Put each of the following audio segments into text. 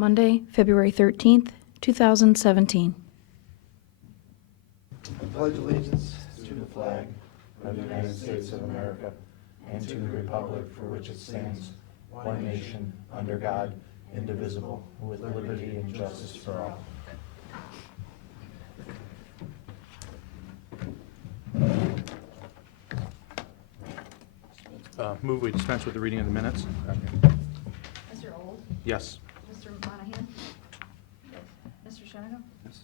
Monday, February 13th, 2017. I pledge allegiance to the flag of the United States of America and to the republic for which it stands, one nation, under God, indivisible, with liberty and justice for all. Move we dispense with the reading of the minutes. Mr. Old? Yes. Mr. Monahan? Mr. Sherno? Yes.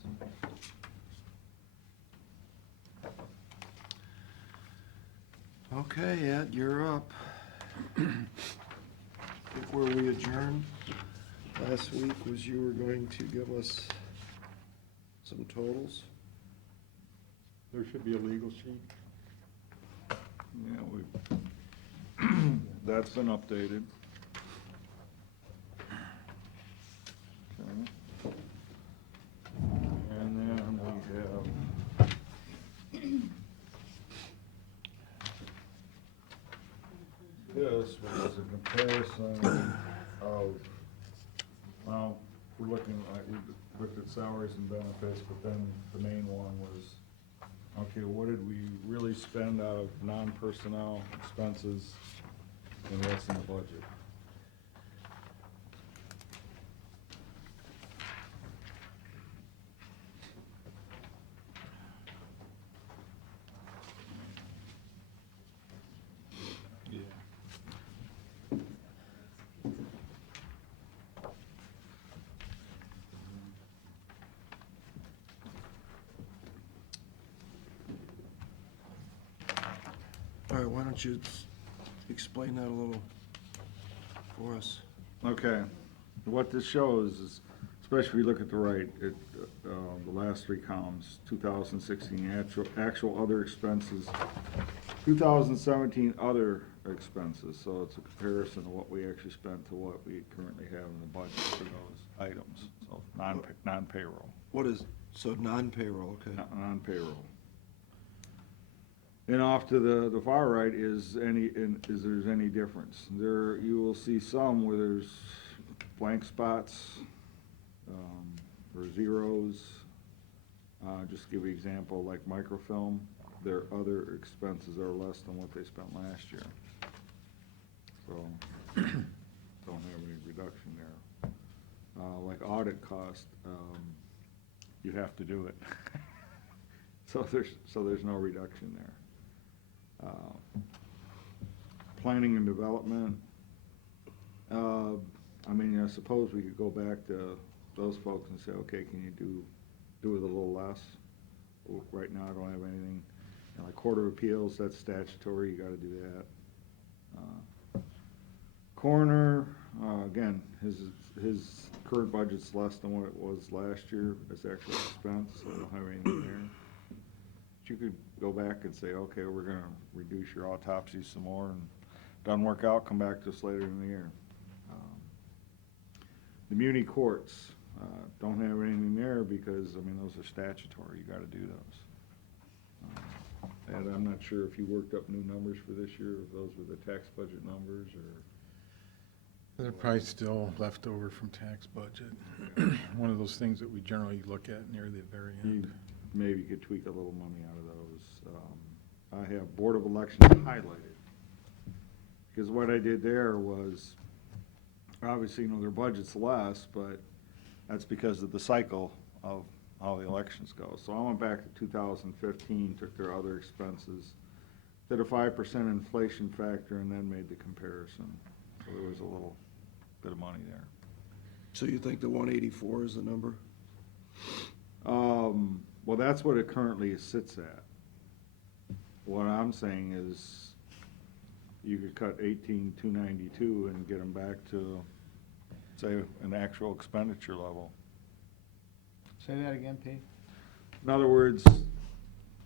Okay, Ed, you're up. Before we adjourned, last week was you were going to give us some totals. There should be a legal sheet. Yeah, that's been updated. Okay. And then we have this, which is a comparison of, well, we're looking like, we looked at salaries and benefits, but then the main one was, okay, what did we really spend out of non-personnel expenses and what's in the budget? Yeah. All right, why don't you explain that a little for us? Okay, what this shows is, especially if you look at the right, the last three columns, 2016 actual other expenses, 2017 other expenses, so it's a comparison of what we actually spent to what we currently have in the budget for those items, so non-payroll. What is, so non-payroll, okay. Non-payroll. And off to the far right is there's any difference. There, you will see some where there's blank spots, or zeros. Just to give you an example, like microfilm, their other expenses are less than what they spent last year. So, don't have any reduction there. Like audit cost, you have to do it. So there's no reduction there. Planning and development, I mean, I suppose we could go back to those folks and say, okay, can you do it a little less? Well, right now, I don't have anything. And like Court of Appeals, that's statutory, you gotta do that. Coroner, again, his current budget's less than what it was last year as actual expense, so I don't have anything there. But you could go back and say, okay, we're gonna reduce your autopsies some more, and doesn't work out, come back to us later in the year. The muni courts, don't have anything there because, I mean, those are statutory, you gotta do those. And I'm not sure if you worked up new numbers for this year, if those were the tax budget numbers, or? They're probably still left over from tax budget. One of those things that we generally look at near the very end. Maybe you could tweak a little money out of those. I have Board of Elections highlighted. Because what I did there was, obviously, you know, their budget's less, but that's because of the cycle of how the elections go. So I went back to 2015, took their other expenses, did a 5% inflation factor, and then made the comparison. So there was a little bit of money there. So you think the 184 is the number? Well, that's what it currently sits at. What I'm saying is, you could cut 18,292 and get them back to, say, an actual expenditure level. Say that again, Pete? In other words,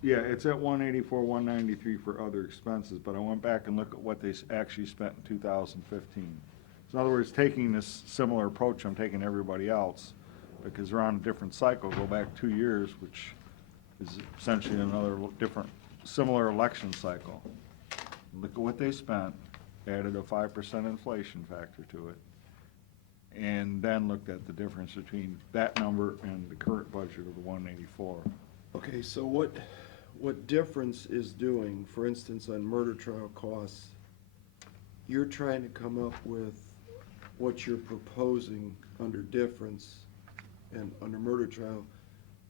yeah, it's at 184, 193 for other expenses, but I went back and looked at what they actually spent in 2015. So in other words, taking this similar approach I'm taking everybody else, because they're on a different cycle, go back 2 years, which is essentially another different, similar election cycle. Look at what they spent, added a 5% inflation factor to it, and then looked at the difference between that number and the current budget of the 184. Okay, so what difference is doing, for instance, on murder trial costs, you're trying to come up with what you're proposing under difference, and under murder trial,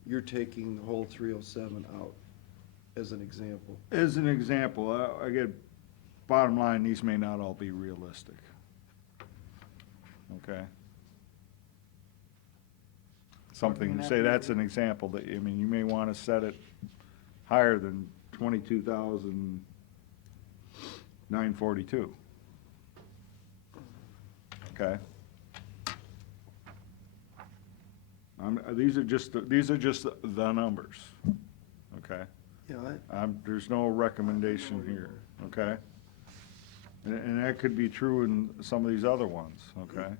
you're taking the whole 307 out, as an example. As an example, again, bottom line, these may not all be realistic. Okay? Something, say that's an example that, I mean, you may want to set it higher than 22,942. Okay? These are just the numbers, okay? Yeah, There's no recommendation here, okay? And that could be true in some of these other ones, okay?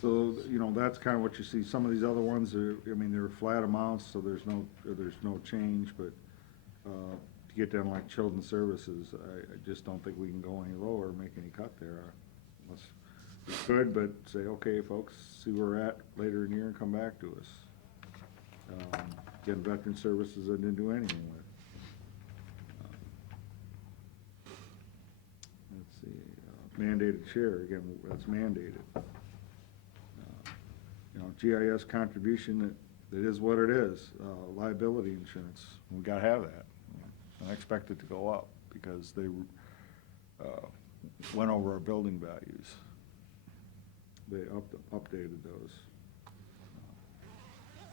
So, you know, that's kind of what you see. Some of these other ones are, I mean, they're flat amounts, so there's no change, but, to get down like children's services, I just don't think we can go any lower or make any cut there. Unless we could, but say, okay, folks, see where we're at later in the year and come back to us. Again, veteran services I didn't do anything with. Let's see, mandated share, again, that's mandated. You know, GIS contribution, it is what it is. Liability insurance, we gotta have that. I expect it to go up because they went over our building values. They updated those.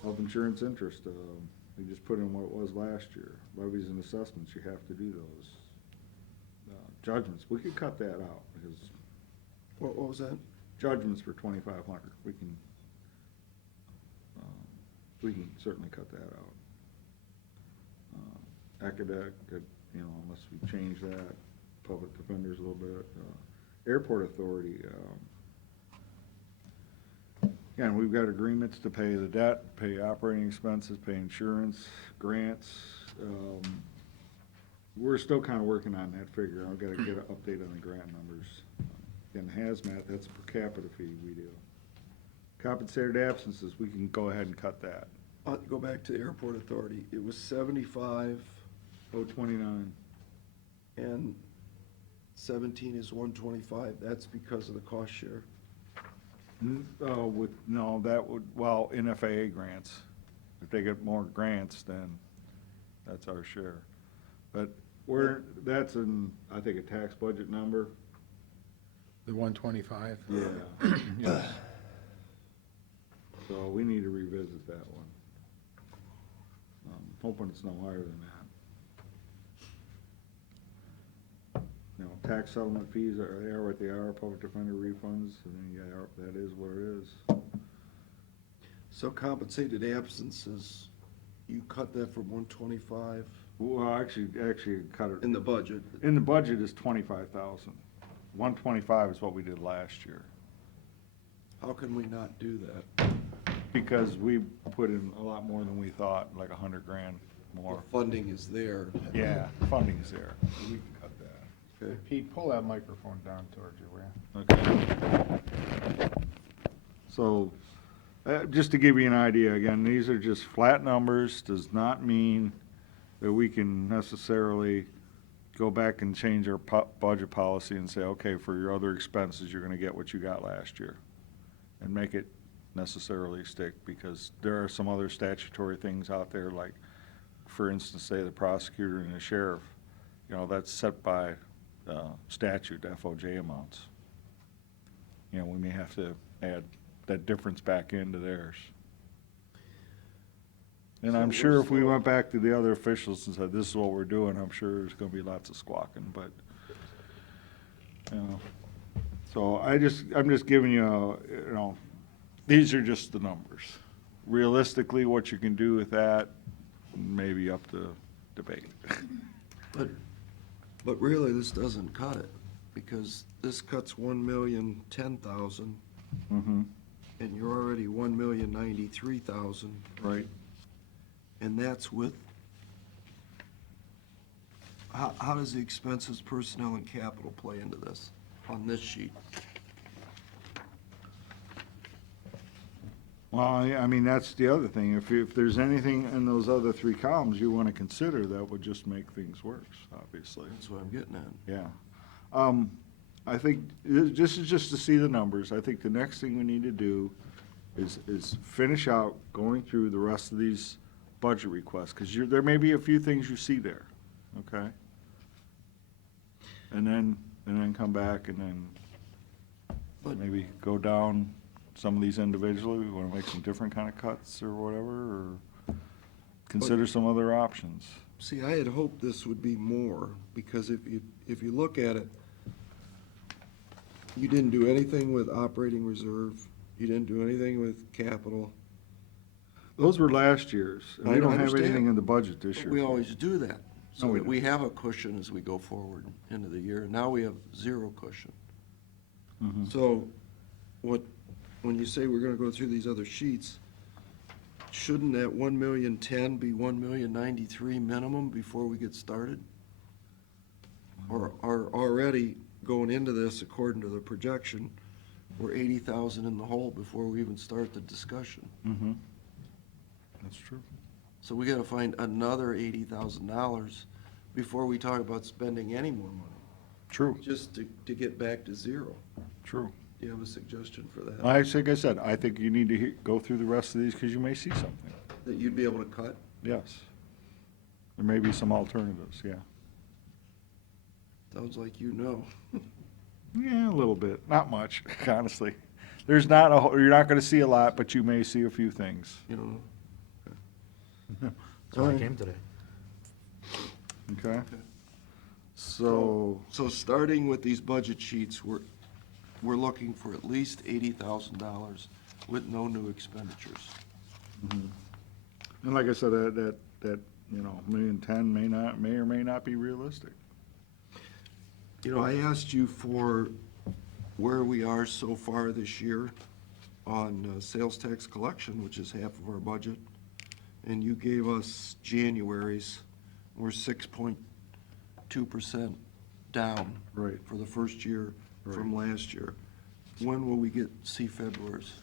Health insurance interest, they just put in what it was last year. Levies and assessments, you have to do those. Judgments, we could cut that out because what was that? judgments for 2,500, we can certainly cut that out. Academic, you know, unless we change that, public defenders a little bit, airport authority, again, we've got agreements to pay the debt, pay operating expenses, pay insurance, grants, we're still kind of working on that figure, I've got to get an update on the grant numbers. Again, hazmat, that's a per capita fee we do. Compensated absences, we can go ahead and cut that. Go back to the airport authority. It was 75, 029. and 17 is 125. That's because of the cost share. No, that would, well, in FAA grants, if they get more grants, then that's our share. But that's in, I think, a tax budget number. The 125? Yeah. Yes. So we need to revisit that one. Hoping it's no higher than that. You know, tax settlement fees, they are what they are, public defender refunds, and then, yeah, that is what it is. So compensated absences, you cut that from 125 Well, actually cut it. in the budget. In the budget is 25,000. 125 is what we did last year. How can we not do that? Because we put in a lot more than we thought, like 100 grand more. The funding is there. Yeah, funding's there. We can cut that. Okay. Pete, pull that microphone down towards you, will you? Okay. So, just to give you an idea, again, these are just flat numbers, does not mean that we can necessarily go back and change our budget policy and say, okay, for your other expenses, you're gonna get what you got last year, and make it necessarily stick, because there are some other statutory things out there, like, for instance, say the prosecutor and the sheriff, you know, that's set by statute, FOJ amounts. You know, we may have to add that difference back into theirs. And So I'm we're sure if we still- went back to the other officials and said, this is what we're doing, I'm sure there's gonna be lots of squawking, but, you know. So I'm just giving you, you know, these are just the numbers. Realistically, what you can do with that, maybe up to debate. But really, this doesn't cut it, because this cuts 1,010,000, Mm-hmm, and you're already 1,093,000, right. and that's with how does the expenses, personnel, and capital play into this on this sheet? Well, I mean, that's the other thing. If there's anything in those other three columns you want to consider, that would just make things worse, obviously. That's what I'm getting at. Yeah. I think, this is just to see the numbers. I think the next thing we need to do is finish out going through the rest of these budget requests, because there may be a few things you see there, okay? And then come back and then But- maybe go down some of these individually. We want to make some different kind of cuts or whatever, or consider some other options. See, I had hoped this would be more, because if you look at it, you didn't do anything with operating reserve, you didn't do anything with capital. Those were last year's, and we I don't have understand. anything in the budget this But year. we always do that, so No, we that we have a cushion as we go forward into the year. Now we have zero cushion. Mhm. So, when you say we're gonna go through these other sheets, shouldn't that 1,000,010 be 1,093,000 minimum before we get started? Or are already going into this, according to the projection, we're 80,000 in the hole before we even start the discussion? Mhm. That's true. So we gotta find another $80,000 before we talk about spending any more money, True, just to get back to zero. true. Do you have a suggestion for that? Like I said, I think you need to go through the rest of these, because you may see something. That you'd be able to cut? Yes. There may be some alternatives, yeah. Sounds like you know. Yeah, a little bit, not much, honestly. There's not you're not gonna see a lot, but you may see a few things. You know? That's why I came today. Okay? So, So starting with these budget sheets, we're looking for at least $80,000 with no new expenditures. and like I said, that, you know, 1,010,000 may or may not be realistic. You know, I asked you for where we are so far this year on sales tax collection, which is half of our budget, and you gave us January's. We're 6.2% down. Right. For the first year from last year. When will we see February's?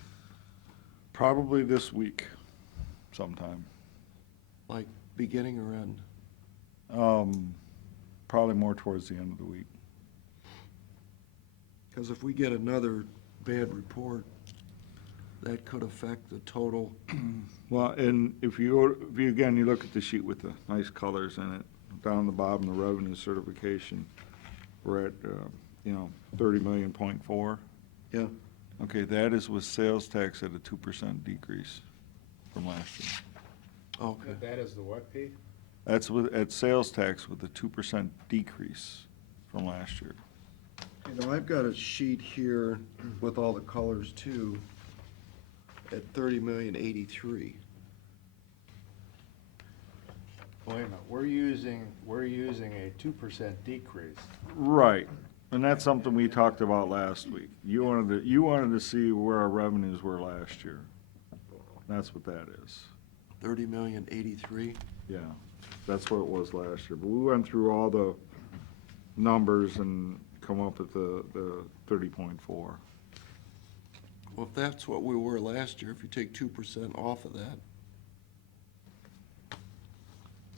Probably this week sometime. Like beginning or end? Probably more towards the end of the week. Because if we get another bad report, that could affect the total. Well, and if you again, you look at the sheet with the nice colors in it, down the bottom, the revenue certification, we're at, 30.4 million. Yeah. Okay, that is with sales tax at a 2% decrease from last year. Okay. That is the what, Pete? That's at sales tax with a 2% decrease from last year. You know, I've got a sheet here with all the colors too, at 30,083,000. Wait a minute, we're using a 2% decrease. Right, and that's something we talked about last week. You wanted to see where our revenues were last year. That's what that is. 30,083,000. Yeah, that's what it was last year. But we went through all the numbers and come up with the 30.4. Well, if that's what we were last year, if you take 2% off of that,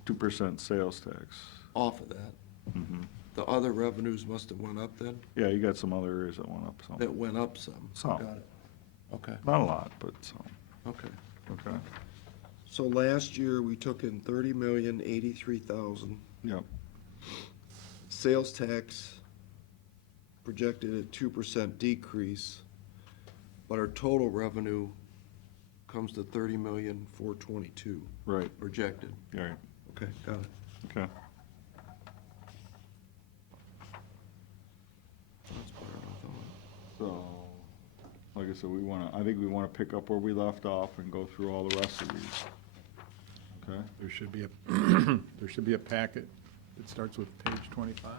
2% sales tax. off of that, Mhm. the other revenues must have went up then? Yeah, you got some other areas that went up some. That went up some? Some. Got it. Okay, Not a lot, but some. okay. Okay. So last year, we took in 30,083,000. Yep. Sales tax projected at 2% decrease, but our total revenue comes to 30,422,000 Right. projected. Right. Okay, got it. Okay. That's better than I thought. So, like I said, I think we wanna pick up where we left off and go through all the rest of these. Okay? There should be there should be a packet that starts with page 25.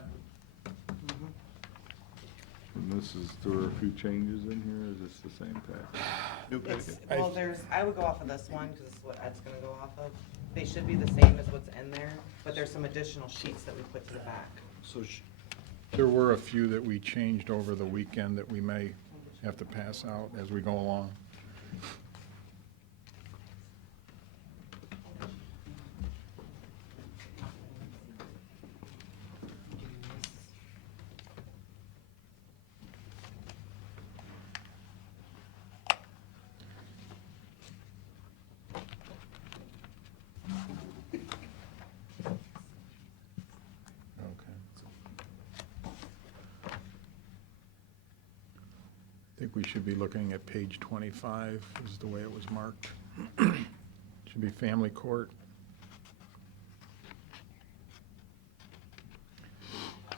And there are a few changes in here, or is this the same package? New It's, packet. well, I would go off of this one, because it's what Ed's gonna go off of. They should be the same as what's in there, but there's some additional sheets that we put to the back. So There were a few that we changed over the weekend that we may have to pass out as we go along. Okay. I think we should be looking at page 25 is the way it was marked. Should be family court.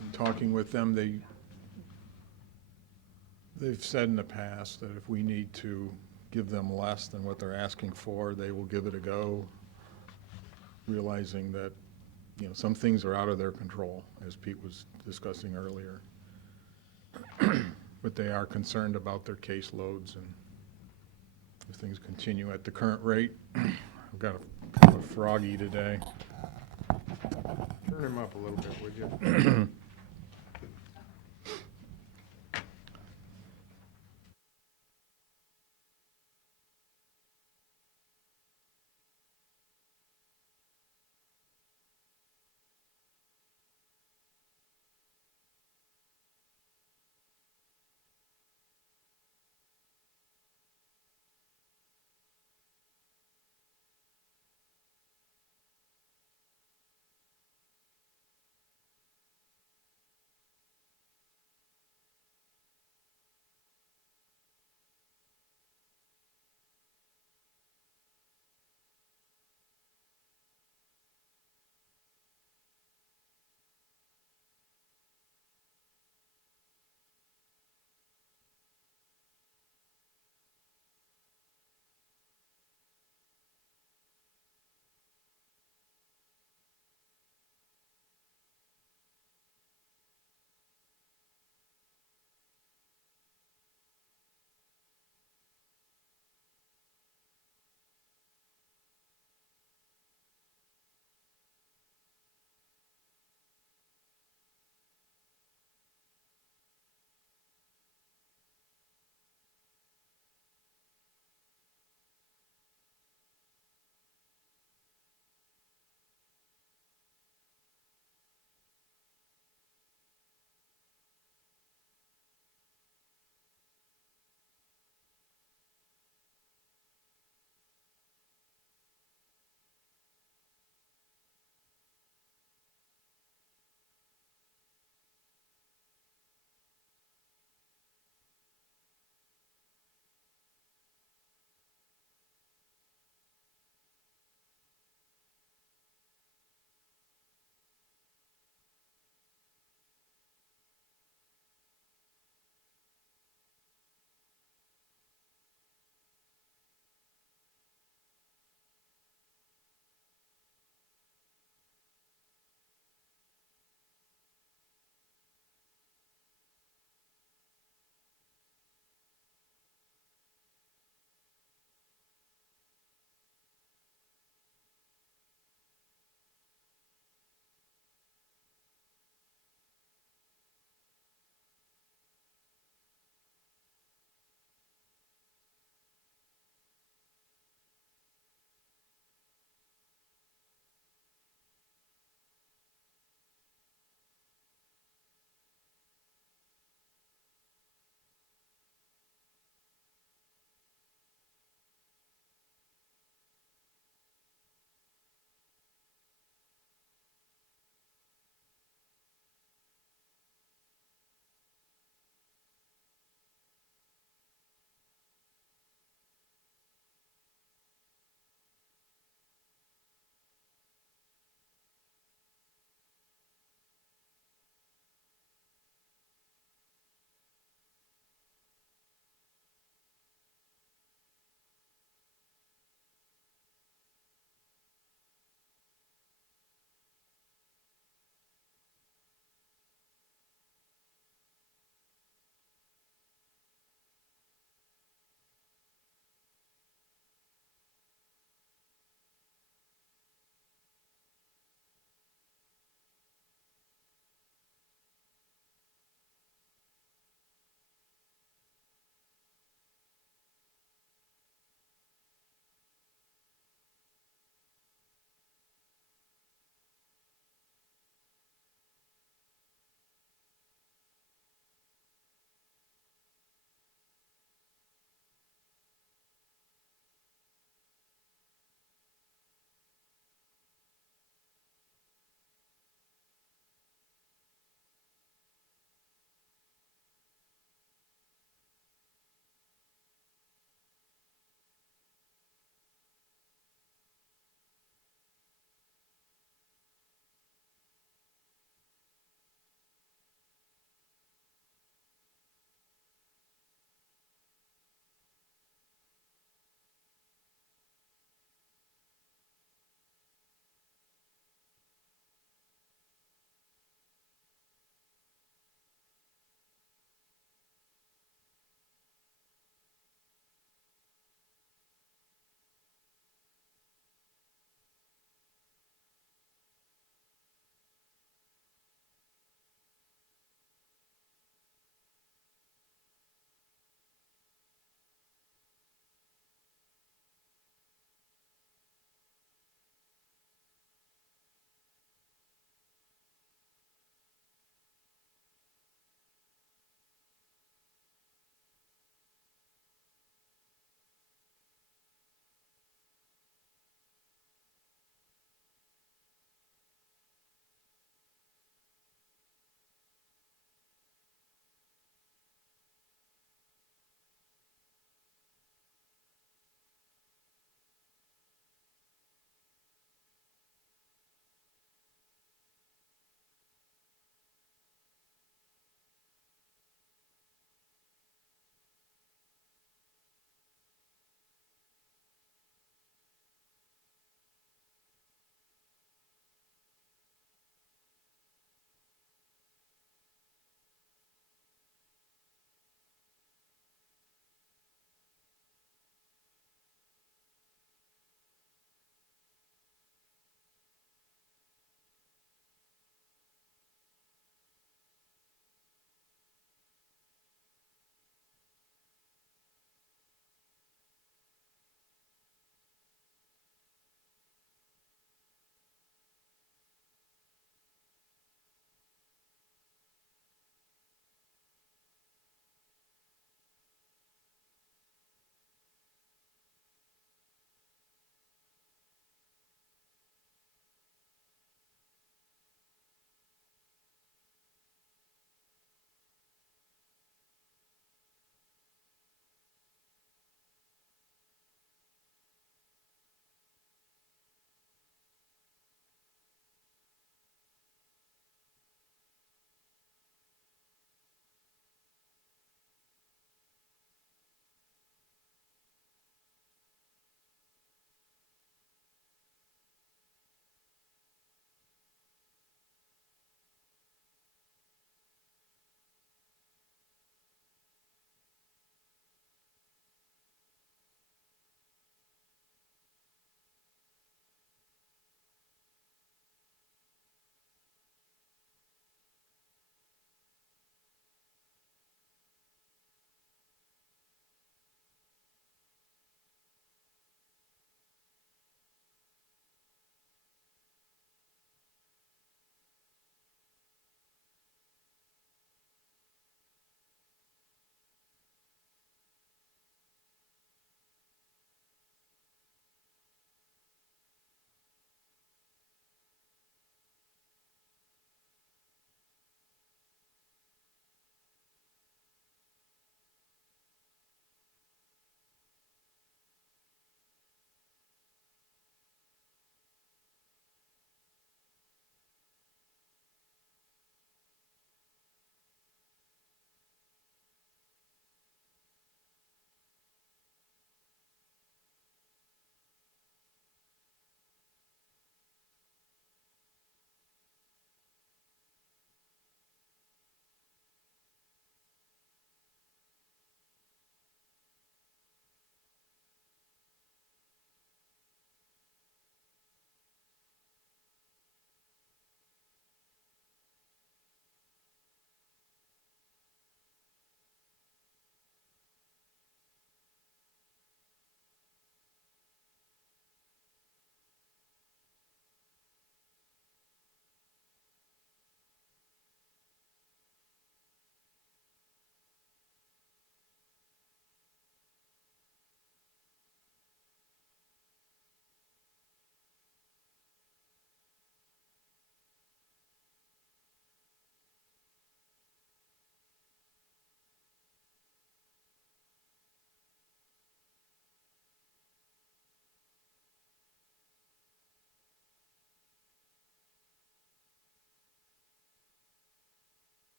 In talking with them, they've said in the past that if we need to give them less than what they're asking for, they will give it a go, realizing that, you know, some things are out of their control, as Pete was discussing earlier. But they are concerned about their caseloads, and if things continue at the current rate, I've got a kind of a froggy today. Turn him up a little bit, would you?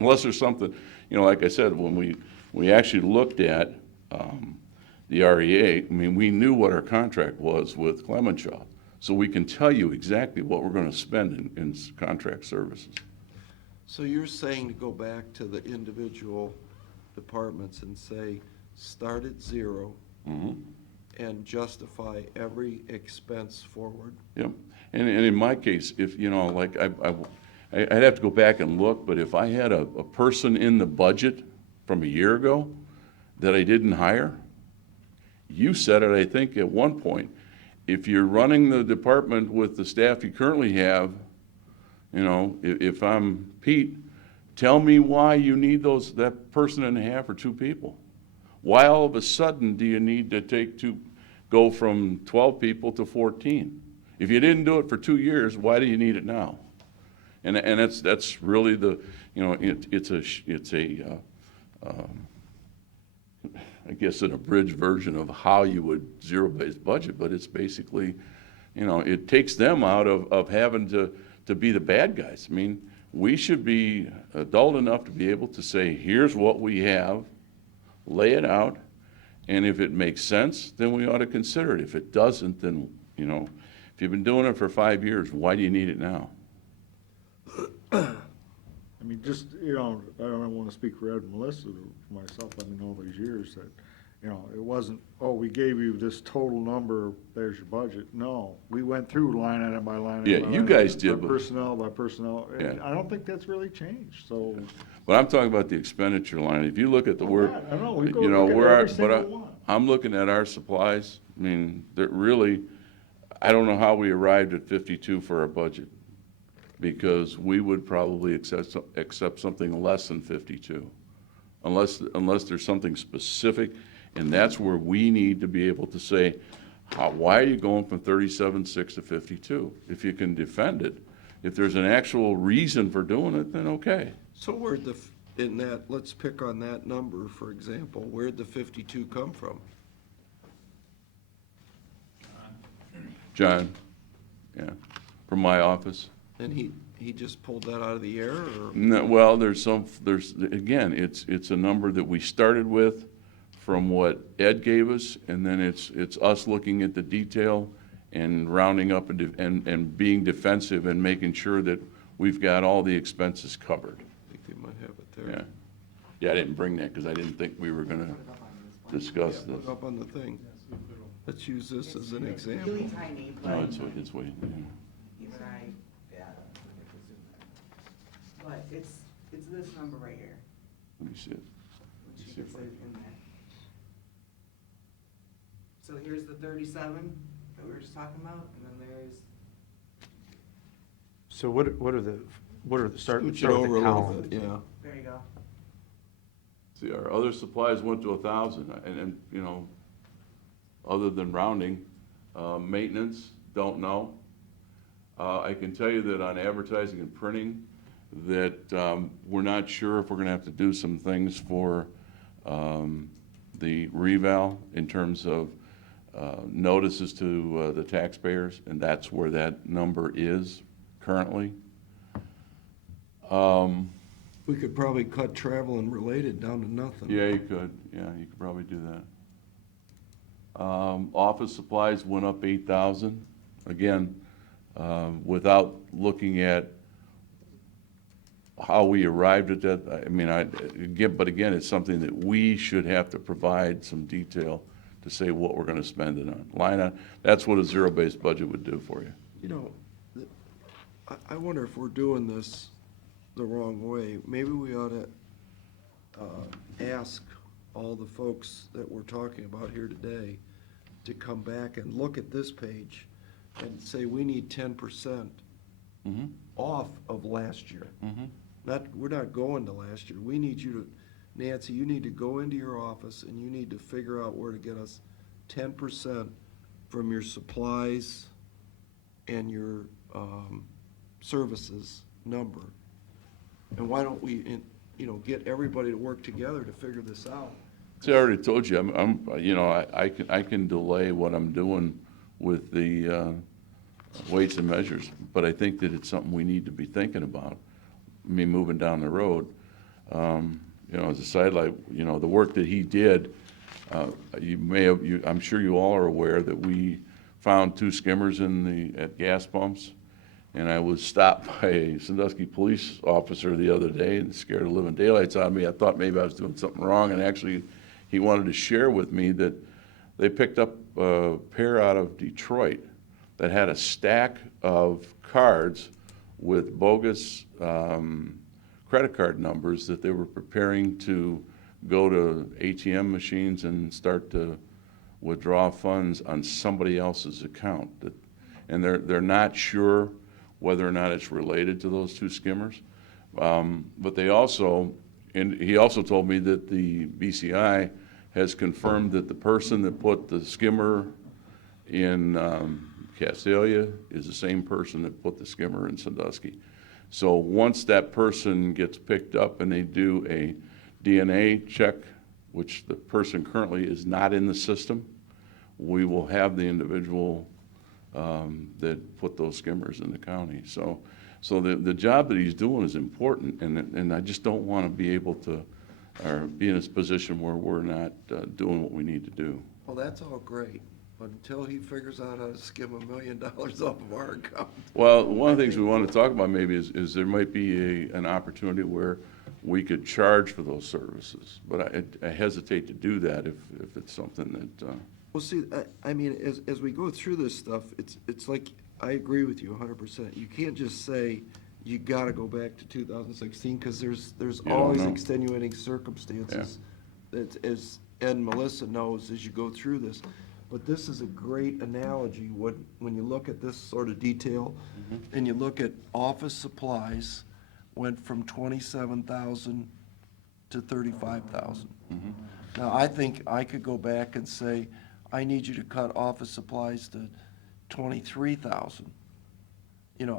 Unless there's something, like I said, when we actually looked at the REA, I mean, we knew what our contract was with Clemenshaw. So we can tell you exactly what we're gonna spend in contract services. So you're saying to go back to the individual departments and say, start at 0 and justify every expense forward? Yep. And in my case, if, like, I'd have to go back and look, but if I had a person in the budget from a year ago that I didn't hire, you said it, I think, at one point. If you're running the department with the staff you currently have, if I'm Pete, tell me why you need that person and a half or 2 people. Why all of a sudden do you need to go from 12 people to 14? If you didn't do it for 2 years, why do you need it now? And that's really it's a I guess an abridged version of how you would zero-based budget, but it's basically, it takes them out of having to be the bad guys. I mean, we should be adult enough to be able to say, here's what we have, lay it out, and if it makes sense, then we ought to consider it. If it doesn't, then, if you've been doing it for 5 years, why do you need it now? I mean, just, I don't want to speak for Ed and Melissa, for myself, I mean, all these years that, it wasn't, oh, we gave you this total number, there's your budget. No, we went through line item by line item. Yeah, by you line guys item, did, by but- personnel by personnel. And Yeah. I don't think that's really changed, so. But I'm talking about the expenditure line. If you look at the word, I know, we go look at every single one. I'm looking at our supplies. I mean, that really, I don't know how we arrived at 52 for our budget, because we would probably accept something less than 52, unless there's something specific, and that's where we need to be able to say, why are you going from 37.6 to 52? If you can defend it, if there's an actual reason for doing it, then okay. So let's pick on that number, for example, where'd the 52 come from? John, yeah, from my office. And he just pulled that out of the air, or? No, well, again, it's a number that we started with from what Ed gave us, and then it's us looking at the detail and rounding up and being defensive and making sure that we've got all the expenses covered. I think they might have it there. Yeah. Yeah, I didn't bring that because I didn't think we were gonna discuss Yeah, this. put it up on the thing. Let's use this as an example. Really tiny, but No, it's way, yeah. even but it's this number right here, Let me see it. which See you if can I- see in there. So here's the 37 that we were just talking about, and then there's, So what are the, start Scooch it with over the a little count. bit, yeah. there you go. See, our other supplies went to 1,000, and other than rounding, maintenance, don't know. I can tell you that on advertising and printing, that we're not sure if we're gonna have to do some things for the reval in terms of notices to the taxpayers, and that's where that number is currently. We could probably cut travel and related down to nothing. Yeah, you could probably do that. Office supplies went up 8,000, again, without looking at how we arrived at that. I mean, but again, it's something that we should have to provide some detail to say what we're gonna spend it on. That's what a zero-based budget would do for you. I wonder if we're doing this the wrong way. Maybe we ought to ask all the folks that we're talking about here today to come back and look at this page and say, we need 10% off of last year. We're not going to last year. We need you to, Nancy, you need to go into your office and you need to figure out where to get us 10% from your supplies and your services number. And why don't we, get everybody to work together to figure this out? See, I already told you, I can delay what I'm doing with the weights and measures, but I think that it's something we need to be thinking about, moving down the road. As a sidelight, the work that he did, I'm sure you all are aware that we found 2 skimmers at gas pumps. And I was stopped by a Sandusky police officer the other day and scared the living daylights out of me. I thought maybe I was doing something wrong, and actually he wanted to share with me that they picked up a pair out of Detroit that had a stack of cards with bogus credit card numbers that they were preparing to go to ATM machines and start to withdraw funds on somebody else's account. And they're not sure whether or not it's related to those 2 skimmers. But he also told me that the BCI has confirmed that the person that put the skimmer in Castalia is the same person that put the skimmer in Sandusky. So once that person gets picked up and they do a DNA check, which the person currently is not in the system, we will have the individual that put those skimmers in the county. So the job that he's doing is important, and I just don't want to be able to, or be in this position where we're not doing what we need to do. Well, that's all great, but until he figures out how to skim $1 million off of our account. Well, one of the things we want to talk about maybe is there might be an opportunity where we could charge for those services, but I hesitate to do that if it's something that, Well, see, I mean, as we go through this stuff, it's like, I agree with you 100%. You can't just say, you gotta go back to 2016, because there's don't always know. extenuating circumstances. That, as Ed and Melissa knows, as you go through this. But this is a great analogy, when you look at this sort of detail, and you look at office supplies, went from 27,000 to 35,000. Now, I think I could go back and say, I need you to cut office supplies to 23,000.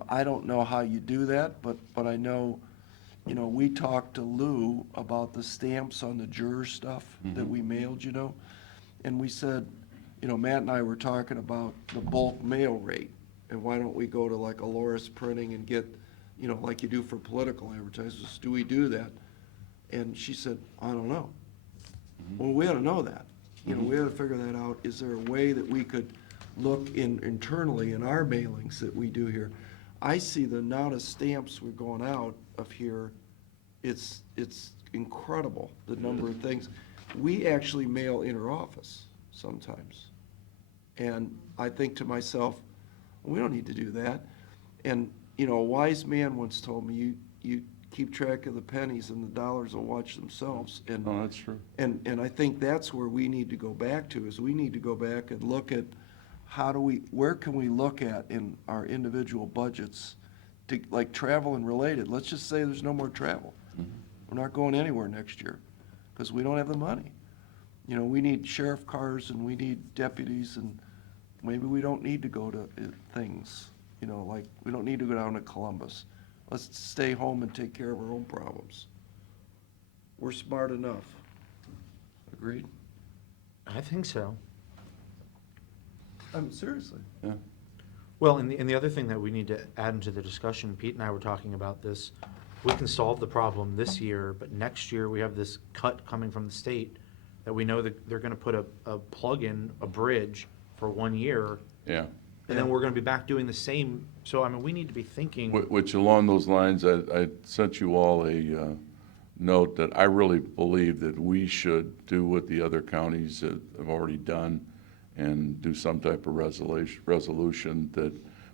I don't know how you do that, but I know, we talked to Lou about the stamps on the juror stuff that we mailed, and we said, Matt and I were talking about the bulk mail rate, and why don't we go to like a Loris Printing and get, like you do for political advertisements, do we do that? And she said, I don't know. Well, we ought to know that. We ought to figure that out. Is there a way that we could look internally in our mailings that we do here? I see the amount of stamps we're going out of here. It's incredible, the number of things. We actually mail inter-office sometimes. And I think to myself, we don't need to do that. And, a wise man once told me, you keep track of the pennies and the dollars will watch themselves. And no, that's true. And I think that's where we need to go back to, is we need to go back and look at where can we look at in our individual budgets to, like travel and related. Let's just say there's no more travel. We're not going anywhere next year because we don't have the money. We need sheriff cars and we need deputies, and maybe we don't need to go to things, like we don't need to go down to Columbus. Let's stay home and take care of our own problems. We're smart enough. Agreed? I think so. Seriously. Yeah. Well, and the other thing that we need to add into the discussion, Pete and I were talking about this, we can solve the problem this year, but next year we have this cut coming from the state that we know that they're gonna put a plug in, a bridge for 1 year, Yeah. and then we're gonna be back doing the same. So, I mean, we need to be thinking. Which along those lines, I sent you all a note that I really believe that we should do what the other counties have already done and do some type of resolution that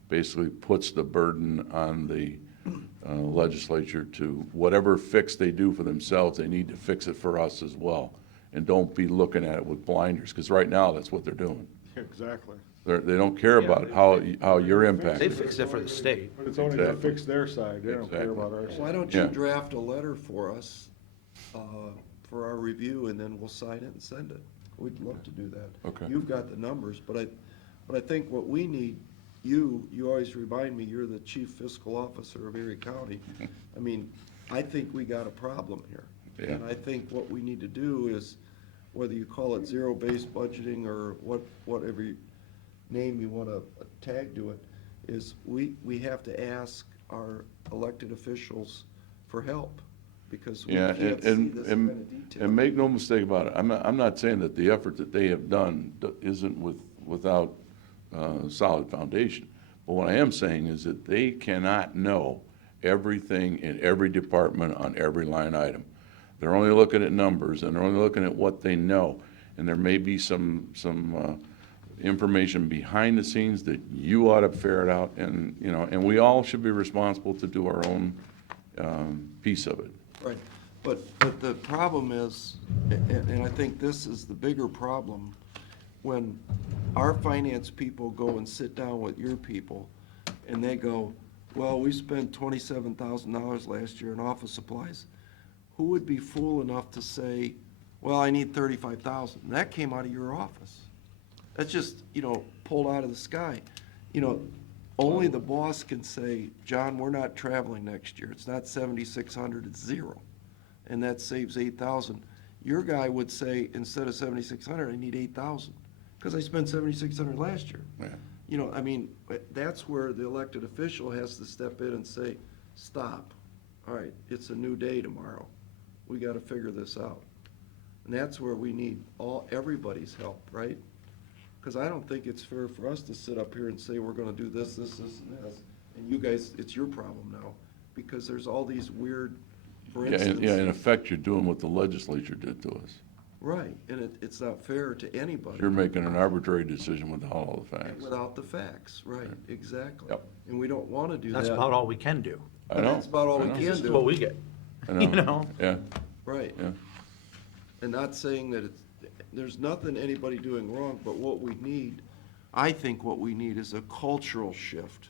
basically puts the burden on the legislature to whatever fix they do for themselves, they need to fix it for us as well. And don't be looking at it with blinders, because right now that's what they're doing. Exactly. They don't care about how you're They impacted. fixed it for the state. But it's only gonna Exactly. fix their side, they don't care Exactly. about our Why side. don't you Yeah. draft a letter for us, for our review, and then we'll sign it and send it? We'd love to do that. Okay. You've got the numbers, but I think what we need, you always remind me, you're the chief fiscal officer of Erie County. I mean, I think we got a problem here. Yeah. And I think what we need to do is, whether you call it zero-based budgeting or whatever name you want to tag to it, is we have to ask our elected officials for help. because we Yeah, can't see this kind of detail. and make no mistake about it, I'm not saying that the effort that they have done isn't without solid foundation. But what I am saying is that they cannot know everything in every department on every line item. They're only looking at numbers, and they're only looking at what they know. And there may be some information behind the scenes that you ought to ferret out, and, you know, and we all should be responsible to do our own piece of it. Right, but the problem is, and I think this is the bigger problem, when our finance people go and sit down with your people, and they go, well, we spent $27,000 last year in office supplies. Who would be fool enough to say, well, I need 35,000? That came out of your office. That's just, you know, pulled out of the sky. You know, only the boss can say, John, we're not traveling next year. It's not 7,600, it's zero. And that saves 8,000. Your guy would say, instead of 7,600, I need 8,000, because I spent 7,600 last year. Yeah. You know, I mean, that's where the elected official has to step in and say, stop. All right, it's a new day tomorrow. We gotta figure this out. And that's where we need everybody's help, right? Because I don't think it's fair for us to sit up here and say, we're gonna do this, this, this, and this, and you guys, it's your problem now, because there's all these weird, for instance. Yeah, in effect, you're doing what the legislature did to us. Right, and it's not fair to anybody. You're making an arbitrary decision without all the facts. Without the facts, right, exactly. Yep. And we don't wanna do that. That's about all we can do. I know. That's about all I we know. can This is do. what we get. I You know? Yeah, Right. yeah. And not saying that there's nothing anybody doing wrong, but what we need, I think what we need is a cultural shift.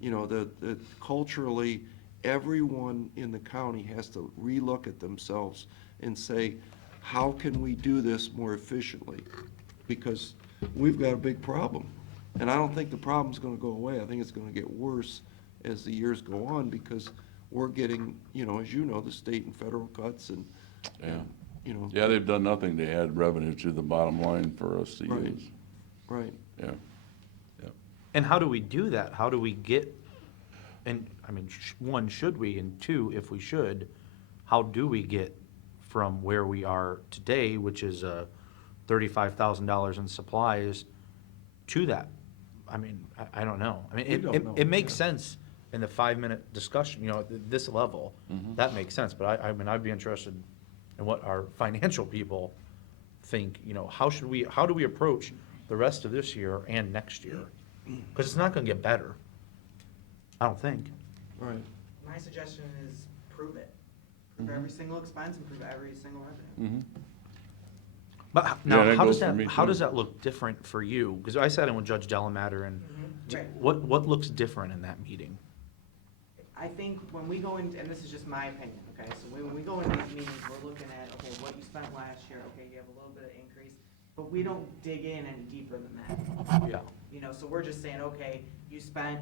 You know, that culturally, everyone in the county has to relook at themselves and say, how can we do this more efficiently? Because we've got a big problem. And I don't think the problem's gonna go away. I think it's gonna get worse as the years go on, because we're getting, you know, as you know, the state and federal cuts and, Yeah. you know. Yeah, they've done nothing to add revenue to the bottom line for us to Right. use. Right. Yeah. And how do we do that? How do we get, and, I mean, one, should we, and two, if we should, how do we get from where we are today, which is $35,000 in supplies, to that? I mean, I don't know. I mean, We don't know, it makes yeah. sense in the 5-minute discussion, you know, at this level, that makes sense, but I mean, I'd be interested in what our financial people think, you know, how do we approach the rest of this year and next year? Because it's not gonna get better, I don't think. Right. My suggestion is prove it. Prove every single expense and prove every single revenue. But Yeah, now, that how goes does for me, how too. does that look different for you? Because I sat in with Judge Delamater, and Right. what looks different in that meeting? I think when we go in, and this is just my opinion, okay, so when we go into these meetings, we're looking at, okay, what you spent last year, okay, you have a little bit of increase, but we don't dig in any deeper than that. Yeah. You know, so we're just saying, okay, you spent,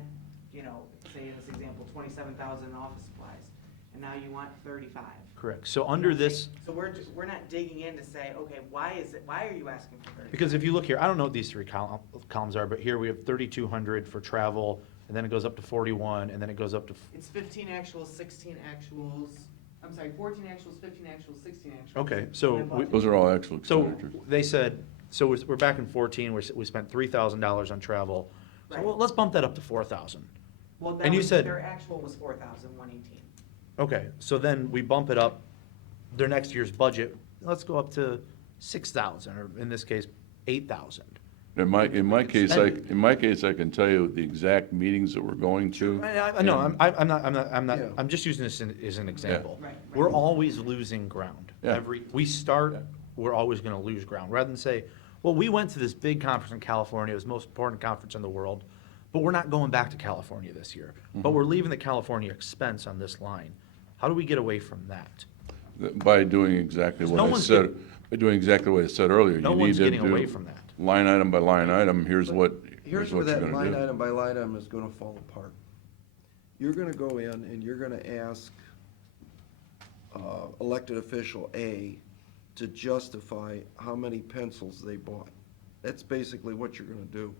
you know, say in this example, 27,000 in office supplies, and now you want 35. Correct. So under this, So we're not digging in to say, okay, why are you asking for 35? because if you look here, I don't know what these three columns are, but here we have 3,200 for travel, and then it goes up to 41, and then it goes up to, It's 15 actuals, 16 actuals, I'm sorry, 14 actuals, 15 actuals, 16 actuals. okay, so and we- budget. Those are all actual so expenditures. they said, so we're back in 14, we spent $3,000 on travel. So Right. well, let's bump that up to 4,000. Well, and you said- their actual was 4,118. Okay, so then we bump it up, their next year's budget, let's go up to 6,000, or in this case, 8,000. In my case, spend it. I can tell you the exact meetings that we're going to. I know, and- I'm not, Yeah. I'm just using this as an example. Right, right. We're always losing ground. Yeah. We start, we're always gonna lose ground, rather than say, well, we went to this big conference in California, it was the most important conference in the world, but we're not going back to California this year. Mm-hmm. But we're leaving the California expense on this line. How do we get away from that? By doing exactly No what I one's said, by doing exactly what I said earlier. No You need one's to getting do away from that. Line item by line item, here's what you're Here's where that gonna line do. item by line item is gonna fall apart. You're gonna go in and you're gonna ask, elected official A to justify how many pencils they bought. That's basically what you're gonna do.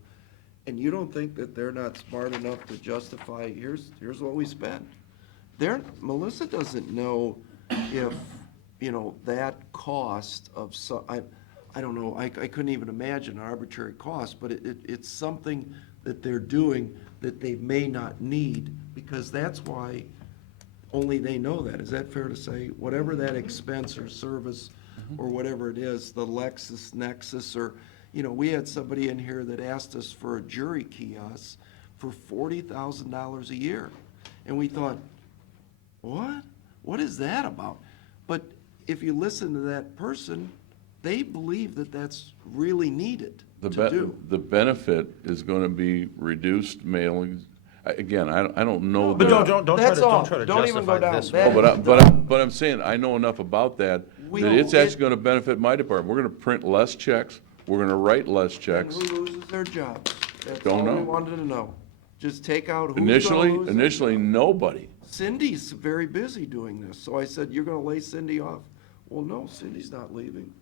And you don't think that they're not smart enough to justify, here's what we spent. Melissa doesn't know if, you know, that cost of I don't know, I couldn't even imagine an arbitrary cost, but it's something that they're doing that they may not need, because that's why only they know that. Is that fair to say? Whatever that expense or service or whatever it is, the LexisNexis, or, you know, we had somebody in here that asked us for a jury kiosk for $40,000 a year. And we thought, what? What is that about? But if you listen to that person, they believe that that's really needed to do. The benefit is gonna be reduced mailings. Again, I don't know. But the- don't try That's to, all. don't try to Don't even go justify down. this. That- Rob. But I'm saying, I know enough about that, We that know it's it- actually gonna benefit my department. We're gonna print less checks, we're gonna write less And checks. who loses their jobs? That's Don't all we know. wanted to know. Just take out who's gonna lose their Initially, job. nobody. Cindy's very busy doing this, so I said, you're gonna lay Cindy off? Well, no, Cindy's not leaving.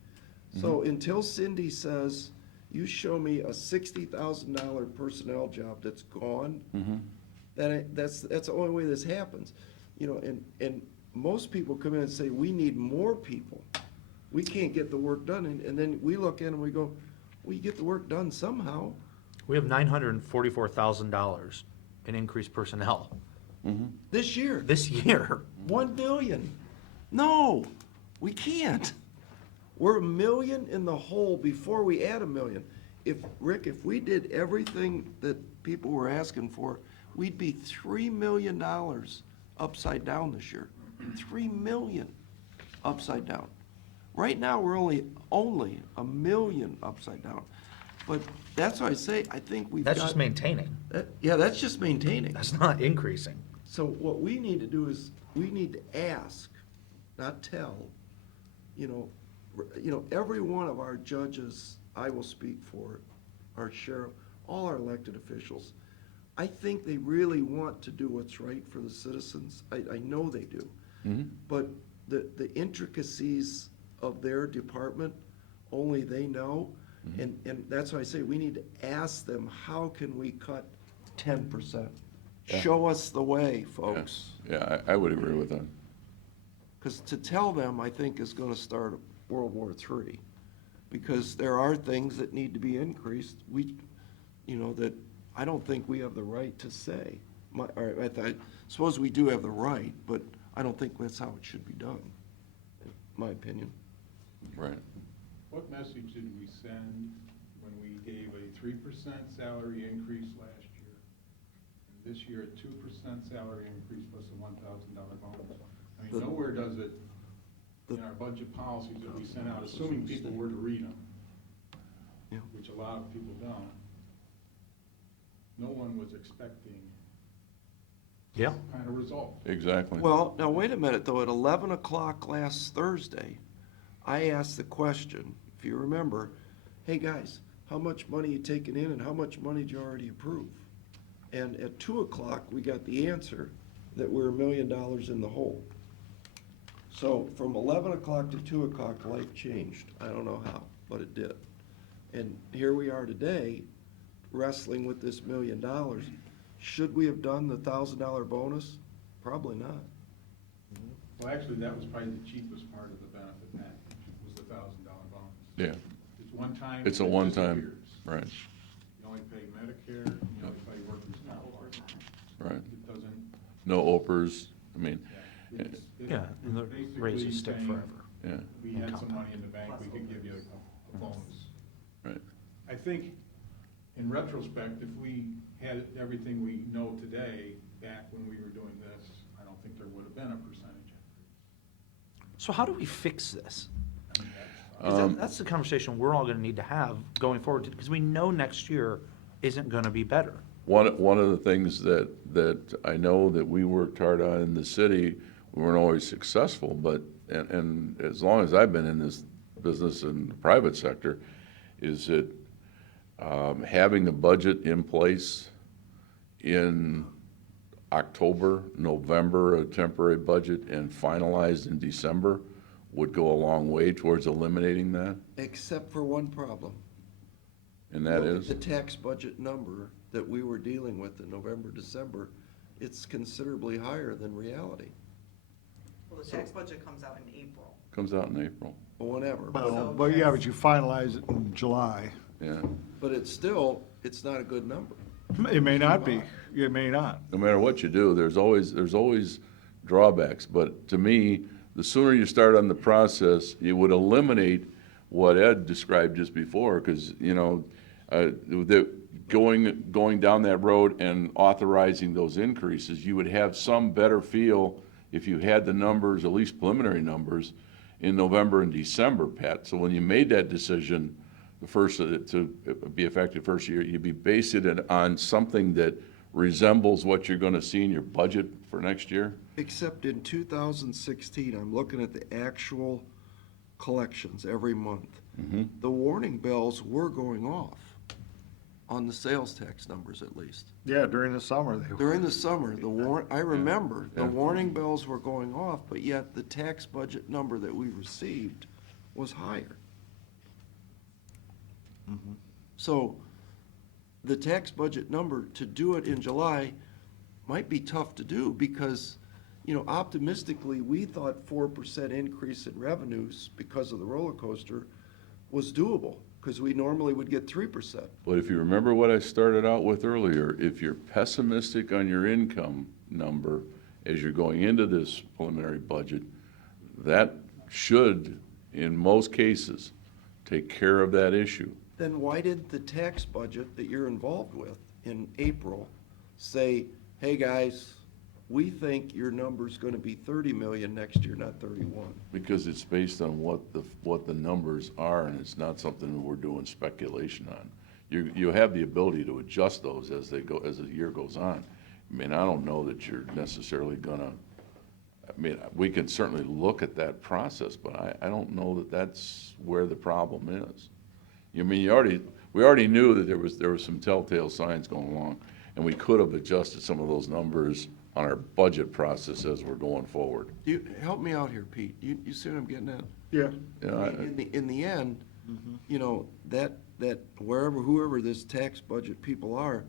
So until Cindy says, you show me a $60,000 personnel job that's gone, that's the only way this happens. You know, and most people come in and say, we need more people. We can't get the work done, and then we look at it and we go, well, you get the work done somehow. We have $944,000 in increased personnel This year, this year. 1 billion. No, we can't. We're 1 million in the hole before we add 1 million. Rick, if we did everything that people were asking for, we'd be $3 million upside down this year. 3 million upside down. Right now, we're only 1 million upside down. But that's why I say, I think we've got. That's just maintaining. Yeah, that's just maintaining. That's not increasing. So what we need to do is, we need to ask, not tell. You know, every one of our judges, I will speak for, our sheriff, all our elected officials, I think they really want to do what's right for the citizens. I know they do. But the intricacies of their department, only they know. And that's why I say we need to ask them, how can we cut 10%? Show us the way, folks. Yeah, I would agree with that. Because to tell them, I think, is going to start World War III. Because there are things that need to be increased, that I don't think we have the right to say. I suppose we do have the right, but I don't think that's how it should be done, in my opinion. Right. What message did we send when we gave a 3% salary increase last year? And this year, a 2% salary increase plus a $1,000 bonus? I mean, nowhere does it, in our budget policies that we sent out, assuming people were to read them, which a lot of people don't, no one was expecting Yeah. that kind of result. Exactly. Well, now, wait a minute, though. At 11 o'clock last Thursday, I asked the question, if you remember, hey, guys, how much money you taking in and how much money did you already approve? And at 2 o'clock, we got the answer that we're $1 million in the hole. So from 11 o'clock to 2 o'clock, life changed. I don't know how, but it did. And here we are today, wrestling with this $1 million. Should we have done the $1,000 bonus? Probably not. Well, actually, that was probably the cheapest part of the benefit package, was the $1,000 bonus. Yeah, It's one time. it's a it one-time, disappears. right, You only pay Medicare, you only pay workers' comp. right. It doesn't, No OPERS, I mean, it's. Yeah, and the basically raises stick saying, forever. yeah, We had some money in the bank, we could give you a bonus. right. I think, in retrospect, if we had everything we know today, back when we were doing this, I don't think there would have been a percentage increase. So how do we fix this? I mean, 'Cause that's the conversation we're all gonna need to have going forward, because we know next year isn't gonna be better. One of the things that I know that we worked hard on in the city, we weren't always successful, but, and as long as I've been in this business in the private sector, is that having the budget in place in October, November, a temporary budget, and finalized in December would go a long way towards eliminating that, Except for one problem. and that Look at is, the tax budget number that we were dealing with in November, December. It's considerably higher than reality. Well, the tax budget comes out in April. Comes out in April, or whatever. Well, but yeah, but you finalize it in July. yeah. But it's still, it's not a good number. It may not be, it may not. No matter what you do, there's always drawbacks. But to me, the sooner you start on the process, you would eliminate what Ed described just before, because, you know, going down that road and authorizing those increases, you would have some better feel if you had the numbers, at least preliminary numbers, in November and December, Pat. So when you made that decision, the first, to be effective first year, you'd be basing it on something that resembles what you're gonna see in your budget for next year? Except in 2016, I'm looking at the actual collections every month. The warning bells were going off on the sales tax numbers at least. Yeah, during the summer they were. During the summer, I remember, the warning bells were going off, but yet the tax budget number that we received was higher. So the tax budget number, to do it in July, might be tough to do because, you know, optimistically, we thought 4% increase in revenues because of the roller coaster was doable, because we normally would get 3%. But if you remember what I started out with earlier, if you're pessimistic on your income number as you're going into this preliminary budget, that should, in most cases, take care of that issue. Then why didn't the tax budget that you're involved with in April say, hey, guys, we think your number's gonna be 30 million next year, not 31? Because it's based on what the numbers are, and it's not something that we're doing speculation on. You have the ability to adjust those as they go, as the year goes on. I mean, I don't know that you're necessarily gonna, I mean, we can certainly look at that process, but I don't know that that's where the problem is. I mean, we already knew that there was some telltale signs going along, and we could have adjusted some of those numbers on our budget process as we're going forward. Help me out here, Pete. You see what I'm getting at? Yeah. Yeah, In the end, you know, that whoever this tax budget people are,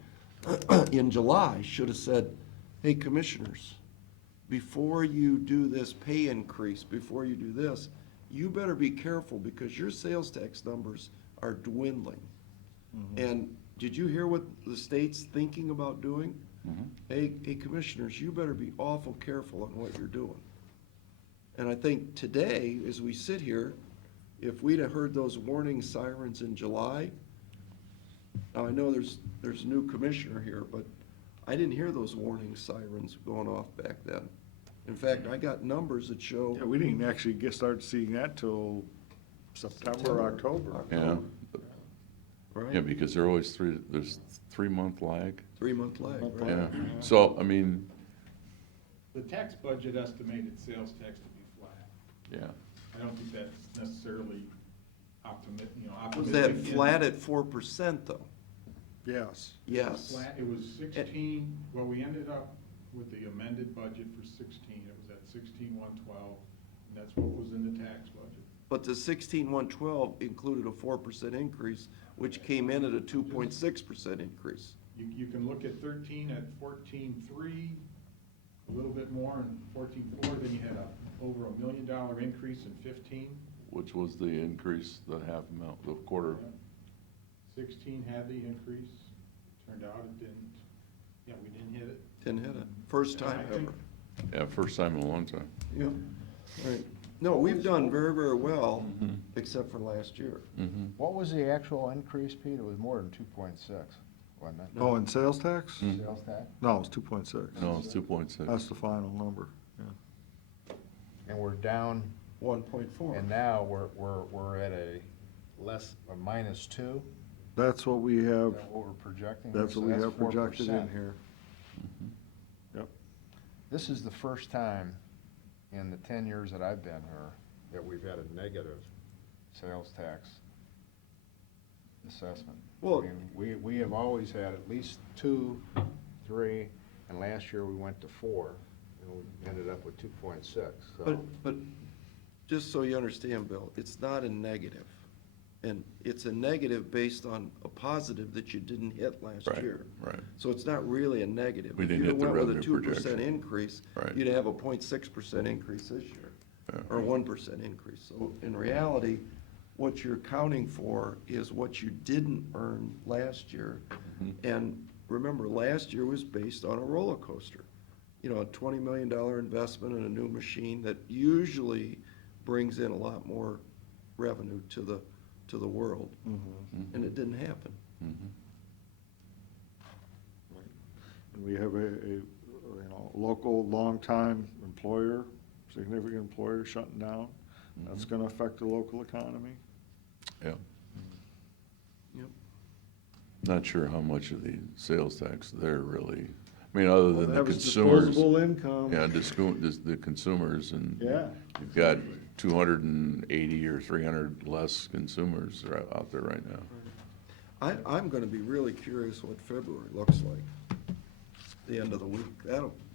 in July, should have said, hey, commissioners, before you do this pay increase, before you do this, you better be careful because your sales tax numbers are dwindling. And did you hear what the state's thinking about doing? Hey, commissioners, you better be awful careful on what you're doing. And I think today, as we sit here, if we'd have heard those warning sirens in July, now I know there's a new commissioner here, but I didn't hear those warning sirens going off back then. In fact, I got numbers that show. Yeah, we didn't actually start seeing that till September, October. yeah, Right? yeah, because there's 3-month lag. 3-month lag, right? Yeah, so, I mean, The tax budget estimated sales tax to be flat. yeah. I don't think that's necessarily Was optimistic. that flat at 4% though? Yes. Yes. Flat, it was 16, well, we ended up with the amended budget for 16, it was at 16,112, and that's what was in the tax budget. But the 16,112 included a 4% increase, which came in at a 2.6% increase. You can look at 13 at 14.3, a little bit more in 14.4, then you had over $1 million increase in 15. Which was the increase, the half amount, the quarter. 16 had the increase, turned out it didn't, yeah, we didn't hit it. Didn't hit it. First And I time think- ever. Yeah, first time in a long time. Yeah. Right. No, we've done very, very well, except for last year. What was the actual increase, Pete? It was more than 2.6, wasn't it? Oh, and sales tax? Sales tax? No, it's 2.6. No, it's 2.6. That's the final number, yeah. And we're down, 1.4. and now we're at a -2? That's what we Is have, that what we're projecting? that's what So we have projected in 4%. here. Yep. This is the first time in the 10 years that I've been here that we've had a negative sales tax assessment. Well- I mean, we have always had at least 2, 3, and last year we went to 4, and we ended up with 2.6, so. But just so you understand, Bill, it's not a negative. And it's a negative based on a positive that you didn't hit last Right, year. right. So it's not really a negative. We didn't hit the If you went with a revenue 2% projection. increase, Right. you'd have a 0.6% increase this year, Yeah. or 1% increase. So in reality, what you're accounting for is what you didn't earn last year. And remember, last year was based on a roller coaster. You know, a $20 million investment in a new machine that usually brings in a lot more revenue to the world. And it didn't happen. And we have a local, longtime employer, significant employer shutting down. That's gonna affect the local economy. Yeah. Yep. Not sure how much of the sales tax there really, I mean, other than the That was consumers. disposable income. Yeah, the consumers, and Yeah. you've got 280 or 300 less consumers out there right now. I'm gonna be really curious what February looks like, the end of the week.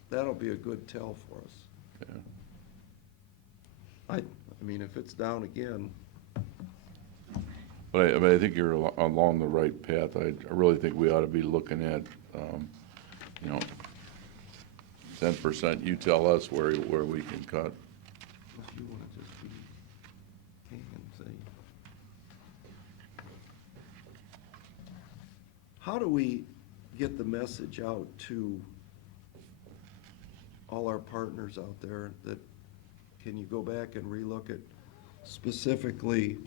That'll be a good tell for us. Yeah. I mean, if it's down again, But I think you're along the right path. I really think we ought to be looking at, 10%. You tell us where we can cut. if you wanna just be, and say, how do we get the message out to all our partners out there that, can you go back and relook at specifically,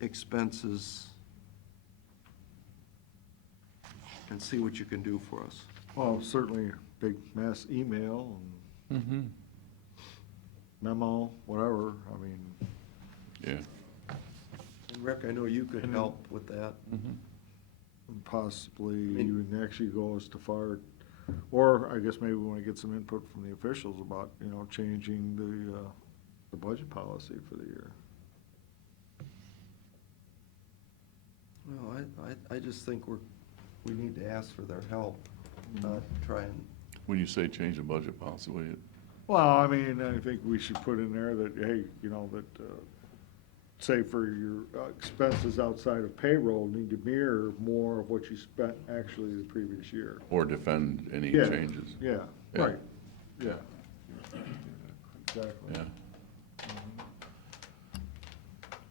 expenses and see what you can do for us? Well, certainly big mass email and memo, whatever, I mean, Yeah. And Rick, I know you could help with that. possibly mean- even actually go as to far, or I guess maybe we wanna get some input from the officials about, changing the budget policy for the year. Well, I just think we need to ask for their help, not try and, When you say change the budget policy, what do you? Well, I mean, I think we should put in there that, hey, say for your expenses outside of payroll need to mirror more of what you spent actually the previous year. Or defend any Yeah, changes? Yeah, Yeah. right, yeah. Exactly. Yeah.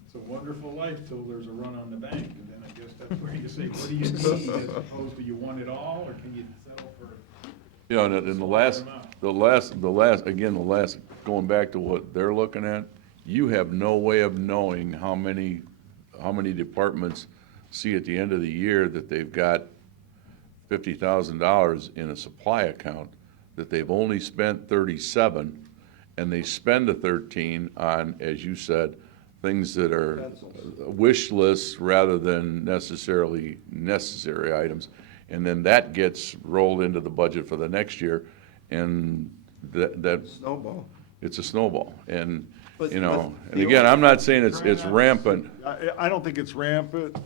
It's a wonderful life till there's a run on the bank, and then I guess that's where you say, what do you need, as opposed to you want it all, or can you settle for? Yeah, and the last, going back to what they're looking at, you have no way of knowing how many departments see at the end of the year that they've got $50,000 in a supply account, that they've only spent 37, and they spend the 13 on, as you said, things that are Pencils. wish lists rather than necessarily necessary items. And then that gets rolled into the budget for the next year, and that, snowball. it's a snowball. And, But- and but the again, only- I'm not saying it's rampant, I don't think it's rampant,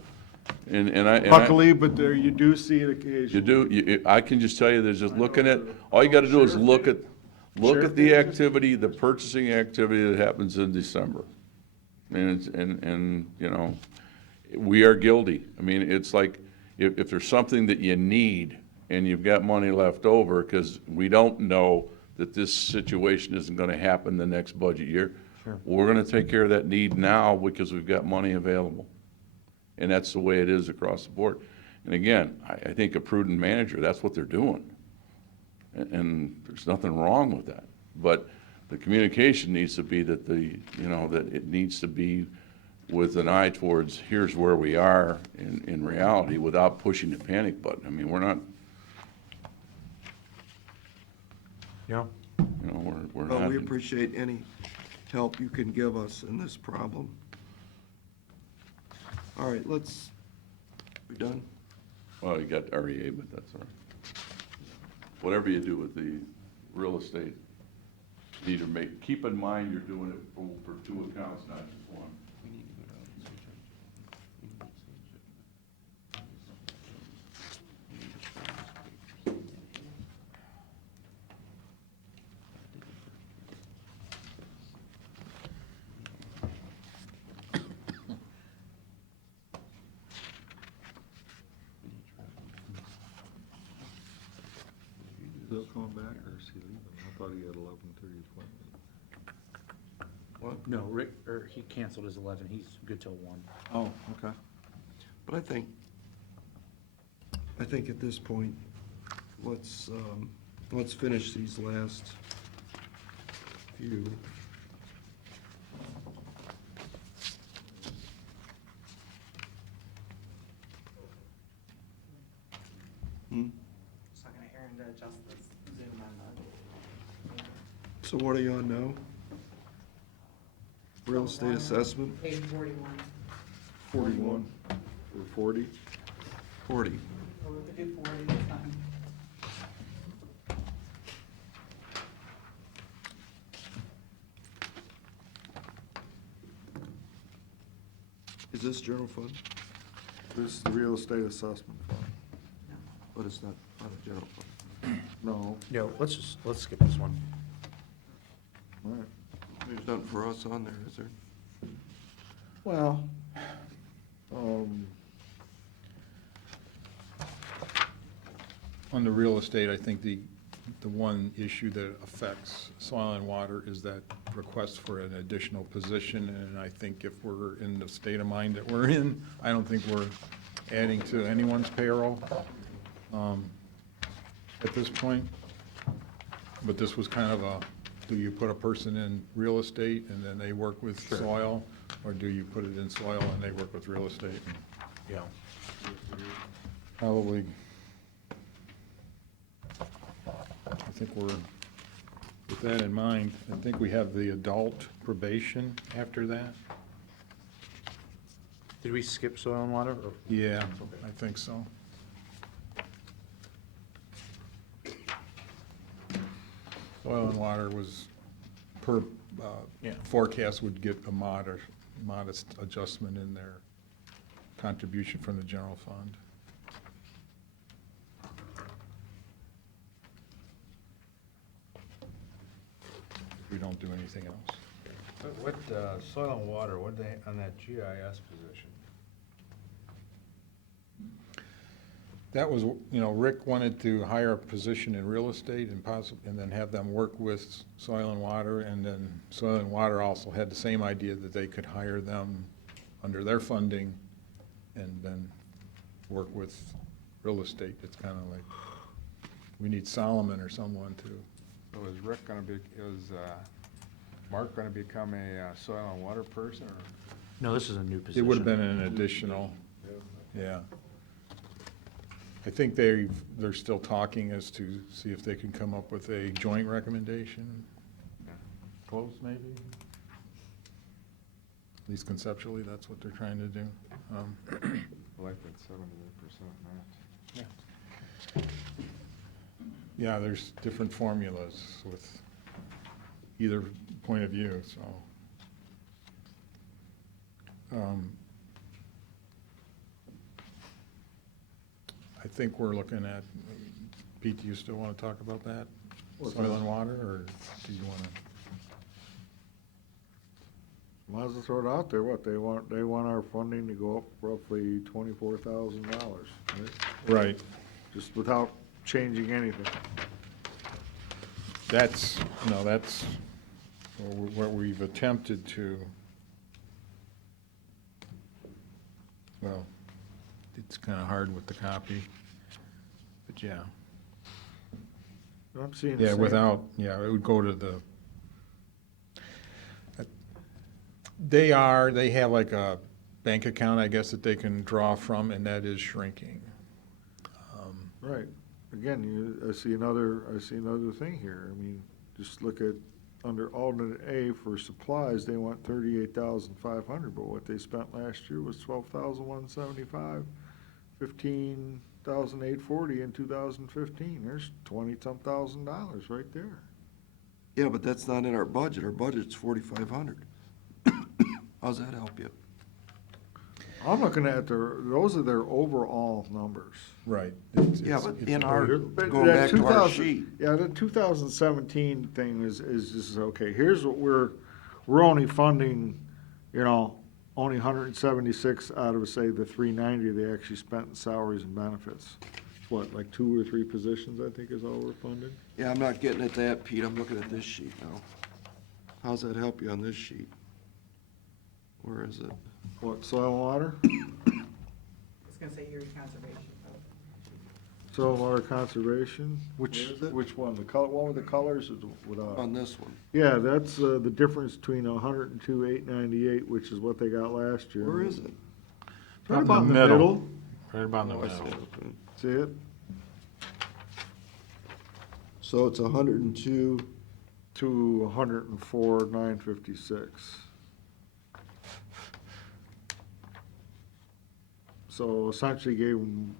and I. luckily, but there, you do see it occasionally. You do, I can just tell you, there's just looking at, all you gotta do is look at the activity, the purchasing activity that happens in December. And we are guilty. I mean, it's like, if there's something that you need and you've got money left over, because we don't know that this situation isn't gonna happen the next budget year. Sure. We're gonna take care of that need now because we've got money available. And that's the way it is across the board. And again, I think a prudent manager, that's what they're doing. And there's nothing wrong with that. But the communication needs to be that that it needs to be with an eye towards, here's where we are in reality, without pushing the panic button. I mean, we're not, Yeah. we're Well, not. we appreciate any help you can give us in this problem. All right, we done? Well, you got REA, but that's all right. Whatever you do with the real estate, you need to keep in mind you're doing it for two accounts, not just one. Bill coming back, or is he leaving? I thought he had 11:30 appointment. What? No, Rick, he canceled his 11, he's good till 1. Oh, okay. But I think at this point, let's finish these last few. Just not gonna Aaron to adjust this Zoom on the. So what are you on now? Real estate assessment, Page 41. 41, Or 40? 40. Or we could do 40 this time. Is this general fund? This is the real estate assessment fund. But it's not a general fund. No, Yeah, let's skip this one. all right. There's nothing for us on there, is there? Well, On the real estate, I think the one issue that affects soil and water is that request for an additional position, and I think if we're in the state of mind that we're in, I don't think we're adding to anyone's payroll at this point. But this was kind of a, do you put a person in real estate and then they work with soil? Or do you put it in soil and they work with real estate? Yeah. Probably, I think we're, with that in mind, I think we have the adult probation after that. Did we skip soil and water? Or- Yeah, I think so. Soil and water was per, forecast would get a modest adjustment in their contribution from the general fund. If we don't do anything else. What, soil and water, what they, on that GIS position? That was, Rick wanted to hire a position in real estate and then have them work with soil and water, and then soil and water also had the same idea that they could hire them under their funding and then work with real estate. It's kind of like, we need Solomon or someone to, So is Rick gonna be, is, Mark gonna become a soil and water person, or? No, this is a new it position. would have been an additional, yeah. I think they're still talking as to see if they can come up with a joint recommendation. Close, maybe? At least conceptually, that's what they're trying to do. I like that 78% match. Yeah, there's different formulas with either point of view, so. I think we're looking at, Pete, do you still want to talk about that? What's Soil that? and water, or do you want to? Might as well throw it out there, what, they want our funding to go up roughly $24,000, right? Right. Just without changing anything. That's what we've attempted to, well, it's kind of hard with the copy, but yeah. I'm seeing the Yeah, same. it would go to the, they have like a bank account, I guess, that they can draw from, and that is shrinking. Right. Again, I see another thing here. I mean, just look at, under alternate A for supplies, they want 38,500, but what they spent last year was 12,175, 15,840 in 2015. There's 20-some thousand dollars right there. Yeah, but that's not in our budget. Our budget's 4,500. How's that help you? I'm looking at those are their overall numbers. Right. Yeah, but in our, But going that back to our 2000 sheet, Yeah, the 2017 thing is just, okay, here's what we're only funding, only 176 out of, say, the 390 they actually spent in salaries and benefits. what, like 2 or 3 positions, I think is all we're funded? Yeah, I'm not getting at that, Pete, I'm looking at this sheet now. How's that help you on this sheet? Where is it? What, soil and water? I was gonna say Erie Conservation. Soil and water conservation, which, Where is it? which one, the color, one with the colors or without? On this one. Yeah, that's, the difference between 102,898, which is what they got last year. Where is it? Right about in the middle. Right about in the Oh, I see middle. it, okay. See it? So it's 102, To 104,956. So essentially gave them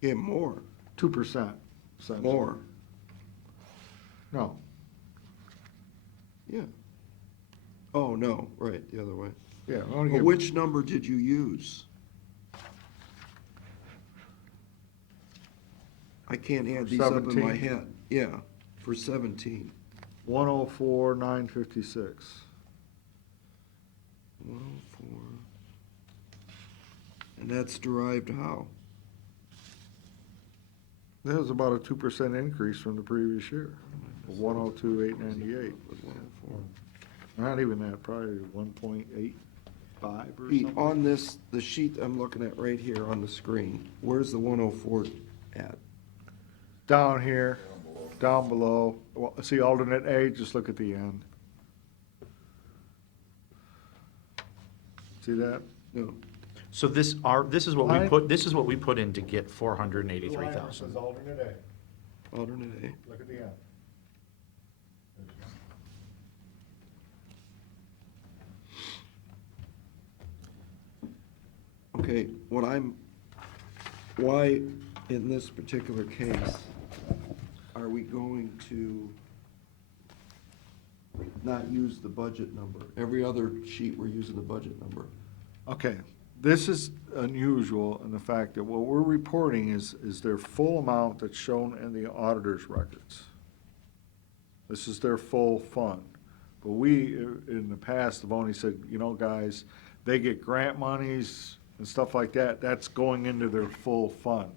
yeah, more, 2%. essentially. more, No, yeah. Oh, no, right, the other way. yeah. we only But gave- which number did you use? I can't add these up in my 17? head. Yeah, for 17. 104,956. 104. And that's derived how? That was about a 2% increase from the previous year, 102,898. 104. Not even that, probably 1.85 or Pete, something. on this, the sheet I'm looking at right here on the screen, where's the 104 at? Down here, down below, well, see alternate A, just look at the end. See that? No. So this is what we put in to get 483,000. Alternate A. Alternate A. Look at the end. Okay, why in this particular case are we going to not use the budget number? Every other sheet, we're using the budget number. Okay, this is unusual in the fact that what we're reporting is their full amount that's shown in the auditor's records. This is their full fund. But we, in the past, have only said, you know, guys, they get grant monies and stuff like that, that's going into their full fund.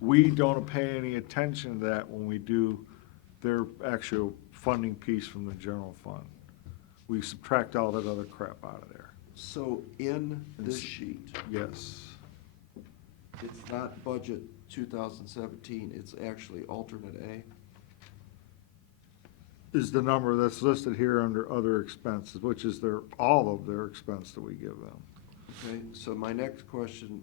We don't pay any attention to that when we do their actual funding piece from the general fund. We subtract all that other crap out of there. So in this sheet, Yes. it's not budget 2017, it's actually alternate A. Is the number that's listed here under other expenses, which is all of their expense that we give them. Okay, so my next question,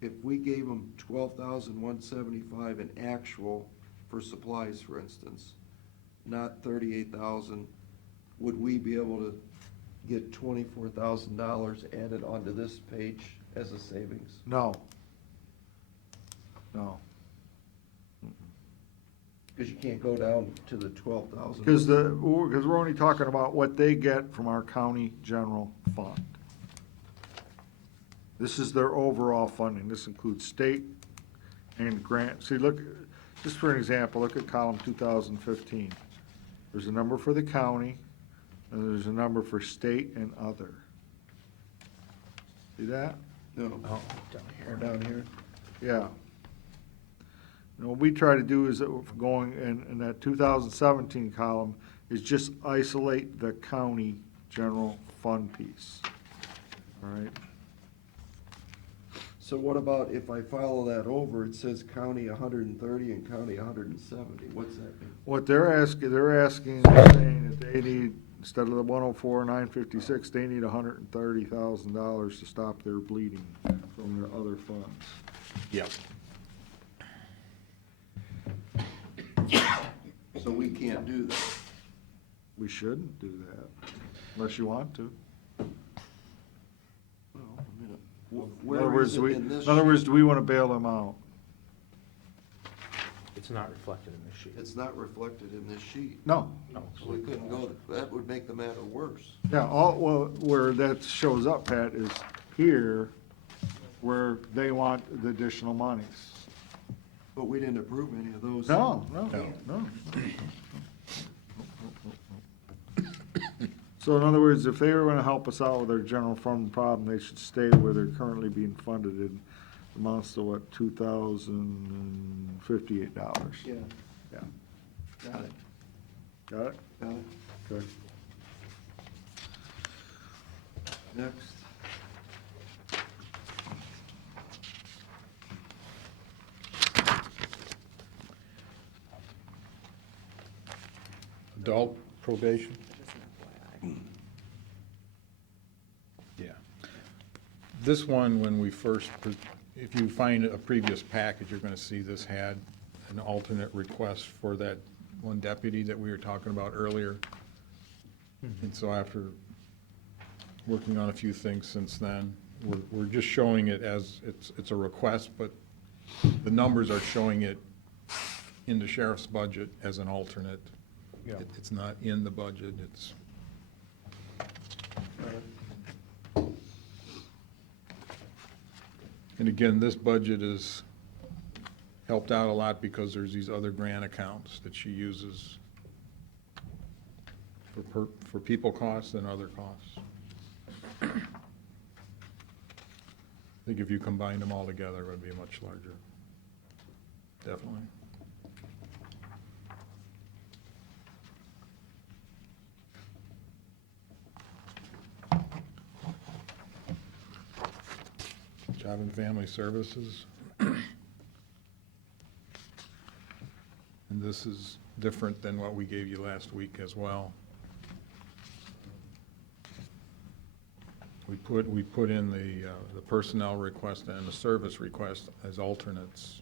if we gave them 12,175 in actual for supplies, for instance, not 38,000, would we be able to get $24,000 added onto this page as a savings? No. No. Because you can't go down to the 12,000. Because we're only talking about what they get from our county general fund. This is their overall funding. This includes state and grant. See, look, just for an example, look at column 2015. There's a number for the county, and there's a number for state and other. See that? No, Oh, down or here. down here? Yeah. And what we try to do is that we're going in that 2017 column is just isolate the county general fund piece. All right? So what about if I follow that over, it says county 130 and county 170, what's that mean? What they're saying that they need, instead of the 104,956, they need $130,000 to stop their bleeding from their other funds. Yep. So we can't do that. We shouldn't do that, unless you want to. Well, a minute. In Where other words, is it in this in other words, sheet? do we want to bail them out? It's not reflected in this sheet. It's not reflected in this sheet. No. No. So we couldn't go, that would make the matter worse. Yeah, where that shows up, Pat, is here, where they want the additional monies. But we didn't approve any of those. No. So in other words, if they were gonna help us out with our general fund problem, they should stay where they're currently being funded in amounts to what, $2,058? Yeah, Yeah. got it, Got it? got it. Okay. Next. Adult probation? Just an FYI. Yeah. This one, when we first, if you find a previous package, you're gonna see this had an alternate request for that one deputy that we were talking about earlier. And so after working on a few things since then, we're just showing it as, it's a request, but the numbers are showing it in the sheriff's budget as an alternate. Yeah. It's not in the budget, it's. And again, this budget is helped out a lot because there's these other grant accounts that she uses for people costs and other costs. I think if you combine them all together, it would be much larger. Definitely. Job and Family Services. And this is different than what we gave you last week as well. We put in the personnel request and the service request as alternates.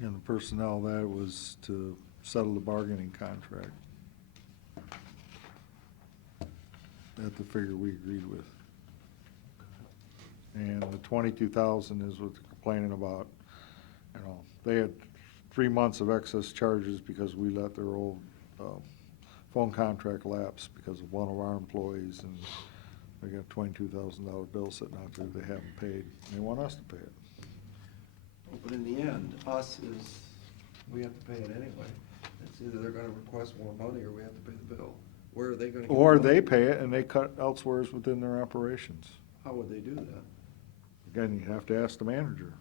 And the personnel, that was to settle the bargaining contract. At the figure we agreed with. And the 22,000 is what they're complaining about. You know, they had 3 months of excess charges because we let their old phone contract lapse because of one of our employees, and they got $22,000 bill sitting out there they haven't paid. They want us to pay it. But in the end, us is, we have to pay it anyway. It's either they're gonna request more money or we have to pay the bill. Where are they gonna get the Or money? they pay it and they cut elsewhere within their operations. How would they do that? Again, you have to ask the manager,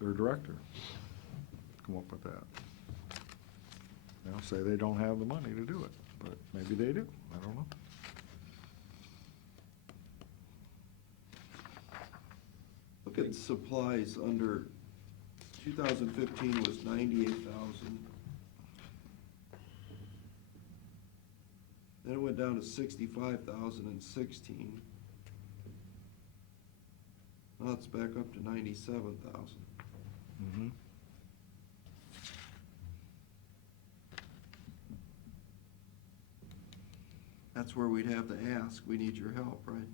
their director, come up with that. They'll say they don't have the money to do it, but maybe they do, I don't know. Look at supplies under 2015 was 98,000. Then it went down to 65,000 in 16. Now it's back up to 97,000. Mhm. That's where we'd have to ask, we need your help, right?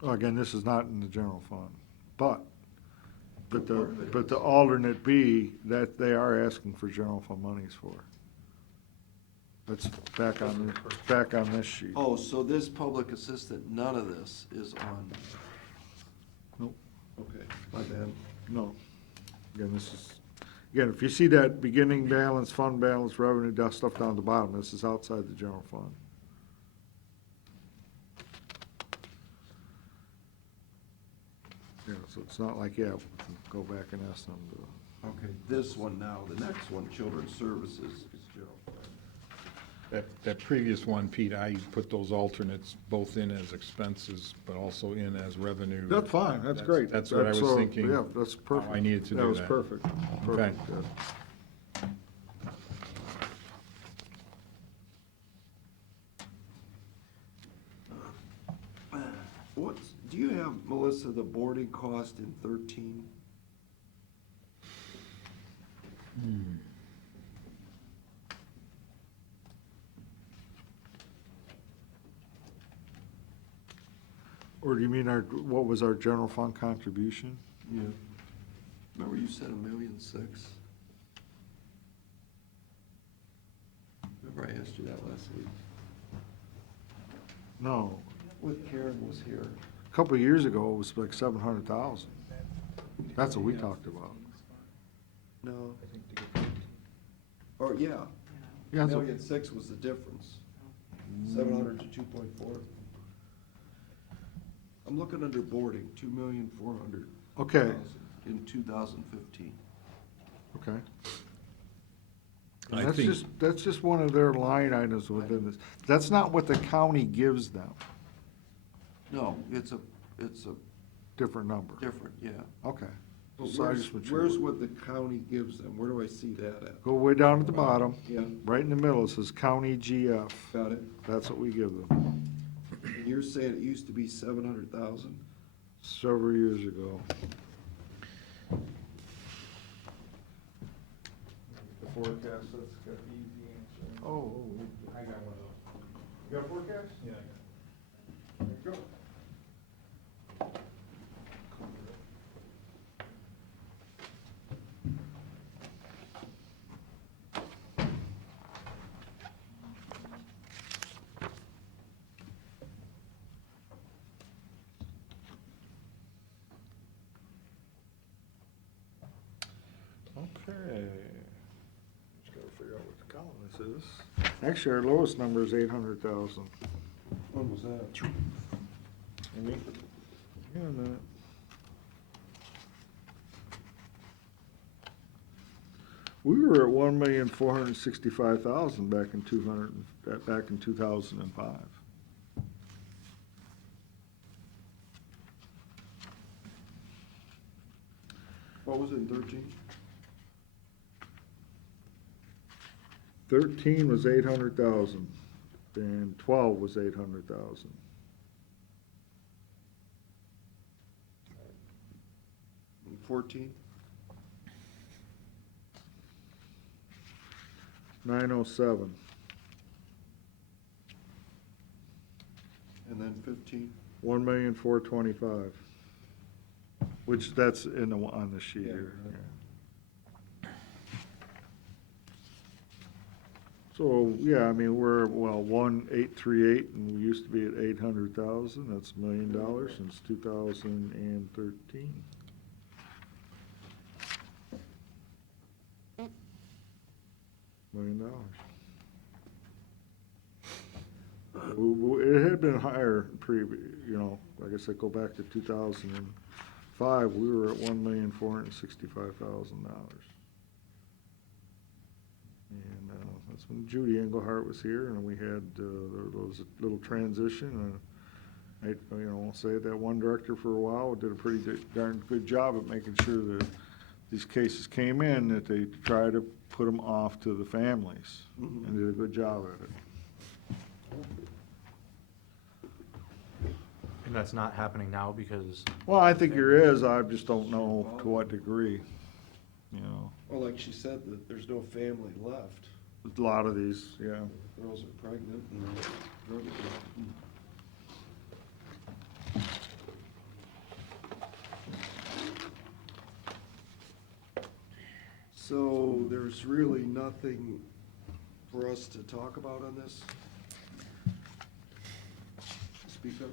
Well, again, this is not in the general fund, but Part of it is. the alternate B, that they are asking for general fund monies for. That's back on this sheet. Oh, so this public assistant, none of this is on, Nope, okay, my bad. no. Again, if you see that beginning balance, fund balance, revenue, that stuff down at the bottom, this is outside the general fund. Yeah, so it's not like, yeah, we can go back and ask them to. Okay, this one now, the next one, Children's Services is general fund. That previous one, Pete, I put those alternates both in as expenses, but also in as revenue. That's fine, that's great. That's what I was thinking. Yeah, that's perfect. I needed to do That was that. perfect, Okay. perfect, yeah. Do you have, Melissa, the boarding cost in 13? Or do you mean what was our general fund contribution? Yeah. Remember you said $1.6 million? Remember I asked you that last week? No, With Karen was here. a couple of years ago, it was like 700,000. That's what we talked about. No. Or, yeah, Yeah, so- 1,000,006 was the difference. 700 to 2.4. I'm looking under boarding, 2,400,000. Okay. In 2015. Okay. I And think- that's just one of their line items within this. That's not what the county gives them, No, it's a different number. different, yeah. Okay. But So I just want you- where's what the county gives them? Where do I see that at? Go way down at the bottom, Yeah, right in the middle, it says county GF. got it. That's what we give them, And you're saying it used to be 700,000? several years ago. The forecast, that's got easy answer. Oh. I got one of those. You got a forecast? Yeah, I got it. There you go. Okay. Just gotta figure out what the column this is. Actually, our lowest number is 800,000. When was that? Yeah, a minute. We were at 1,465,000 back in 2005. What was it in 13? 13 was 800,000, and 12 was 800,000. And 14? 907. And then 15? 1,425,000, which that's in the, on the sheet Yeah, here. right. yeah. So, yeah, I mean, we're, 1,838, and we used to be at 800,000, that's $1 million since 2013. $1 million. It had been higher like I said, go back to 2005, we were at $1,465,000. And that's when Judy Engelhardt was here, and we had those little transition. I won't say it, that one director for a while did a pretty darn good job at making sure that these cases came in, that they try to put them off to the families, Mhm. and did a good job at it. And that's not happening now because, Well, I think there is, I just don't know to what degree, Well, like she said, that there's no family left. A lot of these, yeah. Girls are pregnant and drug addicted. So there's really nothing for us to talk about on this? Speak up?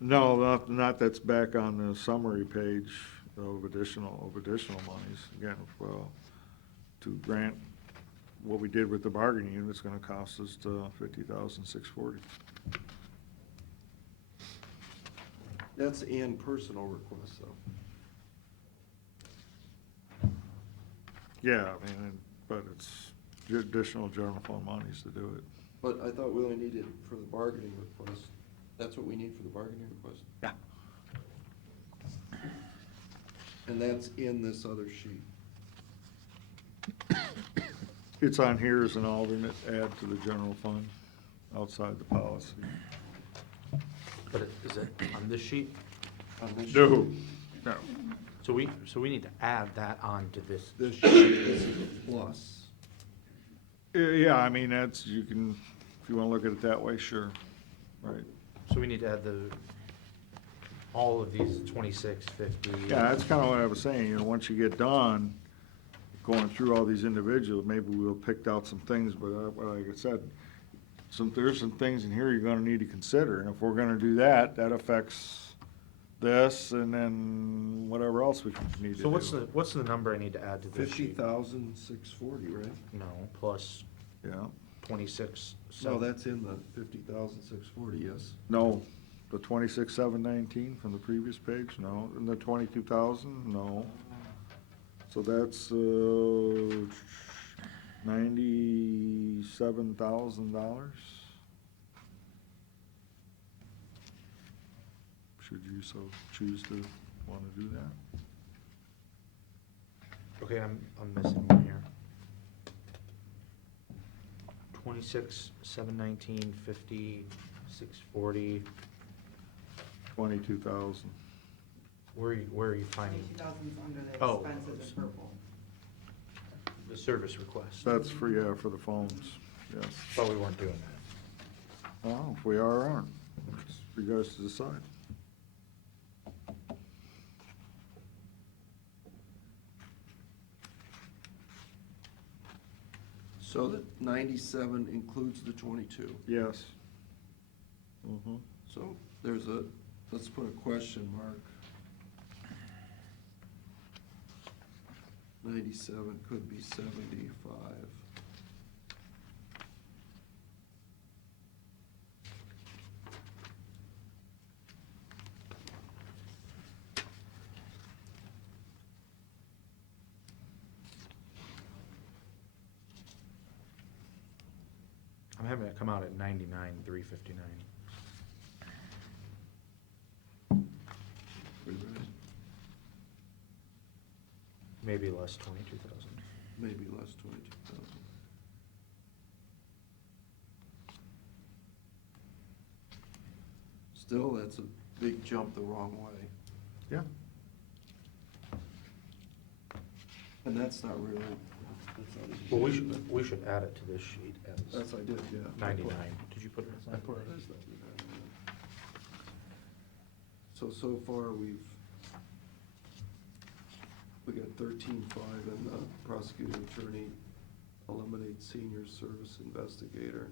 No, not that's back on the summary page of additional monies. Again, well, to grant what we did with the bargaining unit, it's gonna cost us $50,640. That's and personal requests, though. Yeah, I mean, but it's additional general fund monies to do it. But I thought we only needed for the bargaining request. That's what we need for the bargaining request? Yeah. And that's in this other sheet. It's on here as an alternate add to the general fund, outside the policy. but is it on this sheet? On this sheet. No. So we need to add that on to this. This sheet, this is a plus. Yeah, I mean, if you wanna look at it that way, sure, right. So we need to add all of these 26, 50. Yeah, that's kinda what I was saying, once you get done going through all these individuals, maybe we'll pick out some things, but like I said, there's some things in here you're gonna need to consider, and if we're gonna do that, that affects this, and then whatever else we need to do. So what's the number I need to add to this sheet? 50,640, right? No, plus Yeah, 26. No, that's in the 50,640, yes. no, the 26,719 from the previous page, no, and the 22,000, no. So that's, $97,000. Should you so choose to want to do that? Okay, I'm missing one here. 26, 719, 50, 640. 22,000. Where are you finding 22,000's under the Oh. expenses in purple. the service request? That's for, yeah, for the phones, yes. Thought we weren't doing that. Well, if we are or aren't, it's for you guys to decide. So the 97 includes the 22. Yes. Mm-hmm. So there's a, let's put a question mark. 97 could be 75. I'm having it come out at 99, 359. We ready? Maybe less 22,000. Maybe less 22,000. Still, that's a big jump the wrong way. Yeah. And that's not really, that's not as. Well, we should add it to this sheet as That's I did, yeah. 99. Did you put it as I 99? put it as 99. So far, we got 13.5 and the prosecuting attorney eliminate senior service investigator.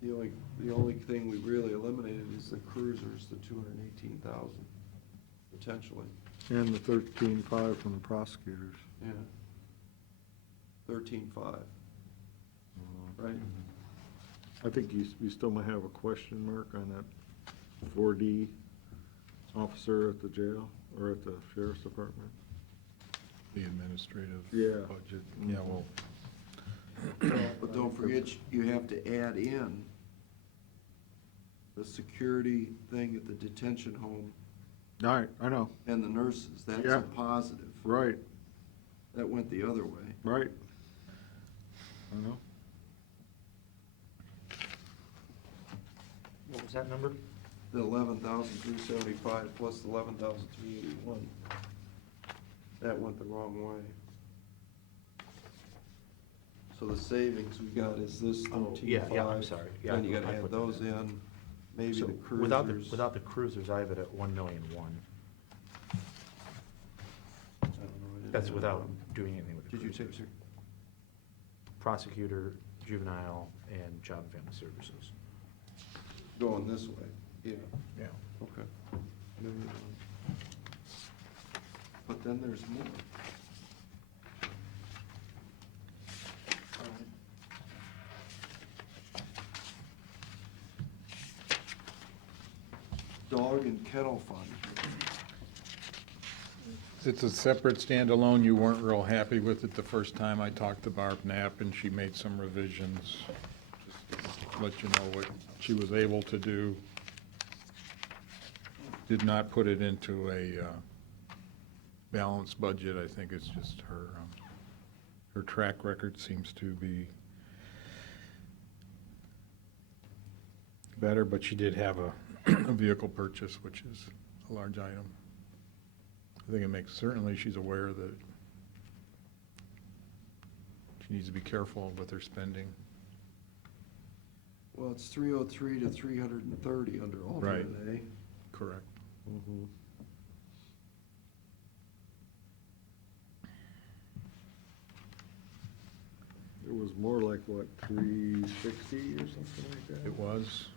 The only thing we really eliminated is the cruisers, the 218,000, potentially, And the 13.5 from the prosecutors. yeah. 13.5, right? I think you still might have a question mark on that 4D officer at the jail, or at the sheriff's department. The administrative Yeah. budget. Yeah, well, But don't forget, you have to add in the security thing at the detention home All right, I know, and the nurses, that's Yeah. a positive. right, That went the other way. right. I know. What was that number? The 11,375 plus the 11,381. That went the wrong way. So the savings we got is this Oh, 13.5. yeah, I'm sorry. Yeah, Then you gotta I add put those that in, maybe So the without cruisers. without the cruisers, I have it at 1,000,001. I don't know, I didn't That's have without one. doing anything with the Did you cruisers. take, Prosecutor, juvenile, and job and family services. going this way? Yeah, Yeah. okay. But then there's more. Dog and kennel fund. it's a separate standalone. You weren't real happy with it the first time I talked to Barb Knapp, and she made some revisions. Just to let you know what she was able to do. Did not put it into a balanced budget. I think it's just her track record seems to be better, but she did have a vehicle purchase, which is a large item. I think it makes, certainly she's aware that she needs to be careful with her spending. Well, it's 303 to 330 under alternate A. Correct. Mhm. It was more like, what, 360 or something like that? It was.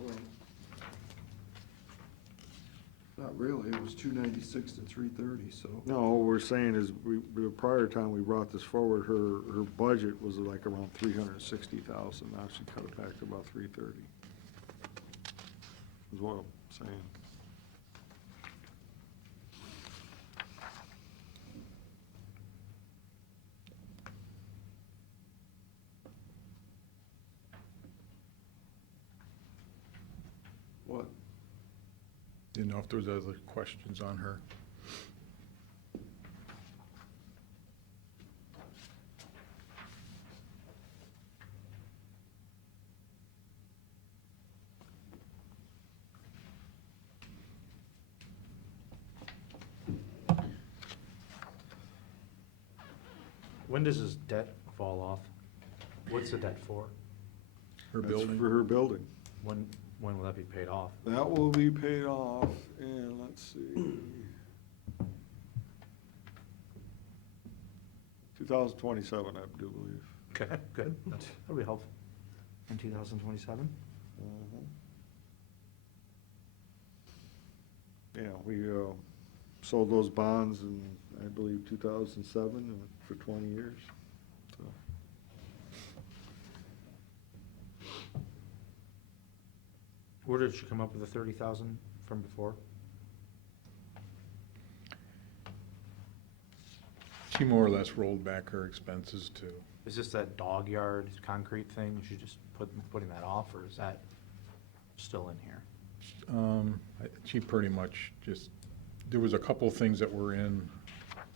Well, not really, it was 296 to 330, so. No, what we're saying is, the prior time we brought this forward, her budget was like around 360,000, now she cut it back to about 330. Is what I'm saying. What? Didn't know if there was other questions on her. When does his debt fall off? What's the debt for? Her That's building. for her building. When will that be paid off? That will be paid off in, let's see, 2027, I do believe. Okay, good. That'll be helpful. In 2027? Yeah, we sold those bonds in, I believe, 2007 for 20 years. So, Where did she come up with the 30,000 from before? She more or less rolled back her expenses too. Is this that dog yard concrete thing? She just putting that off, or is that still in here? She pretty much just, there was a couple of things that were in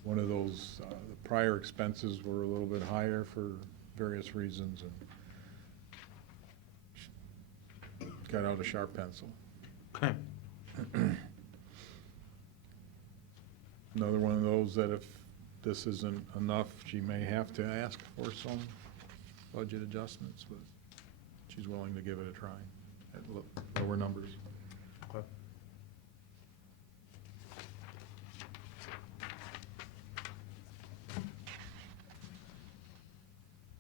one of those, the prior expenses were a little bit higher for various reasons, and she got out a sharp pencil. Okay. Another one of those that if this isn't enough, she may have to ask for some budget adjustments, but she's willing to give it a try at lower numbers. Okay.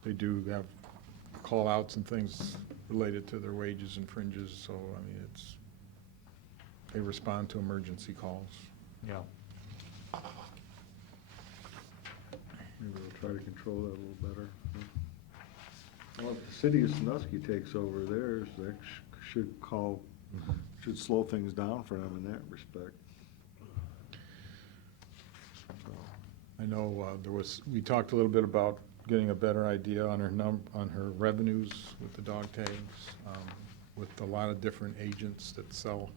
They do have call-outs and things related to their wages and fringes, so, I mean, they respond to emergency calls. Yeah. maybe we'll try to control that a little better. Well, if the city of Sandusky takes over theirs, that should slow things down for them in that respect. So, I know we talked a little bit about getting a better idea on her revenues with the dog tags. With a lot of different agents that sell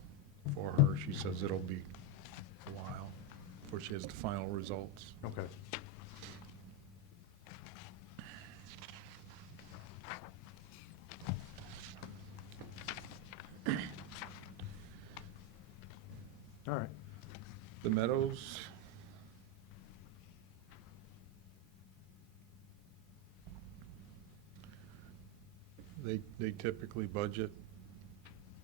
for her, she says it'll be a while before she has the final results. Okay. All right. The Meadows. They typically budget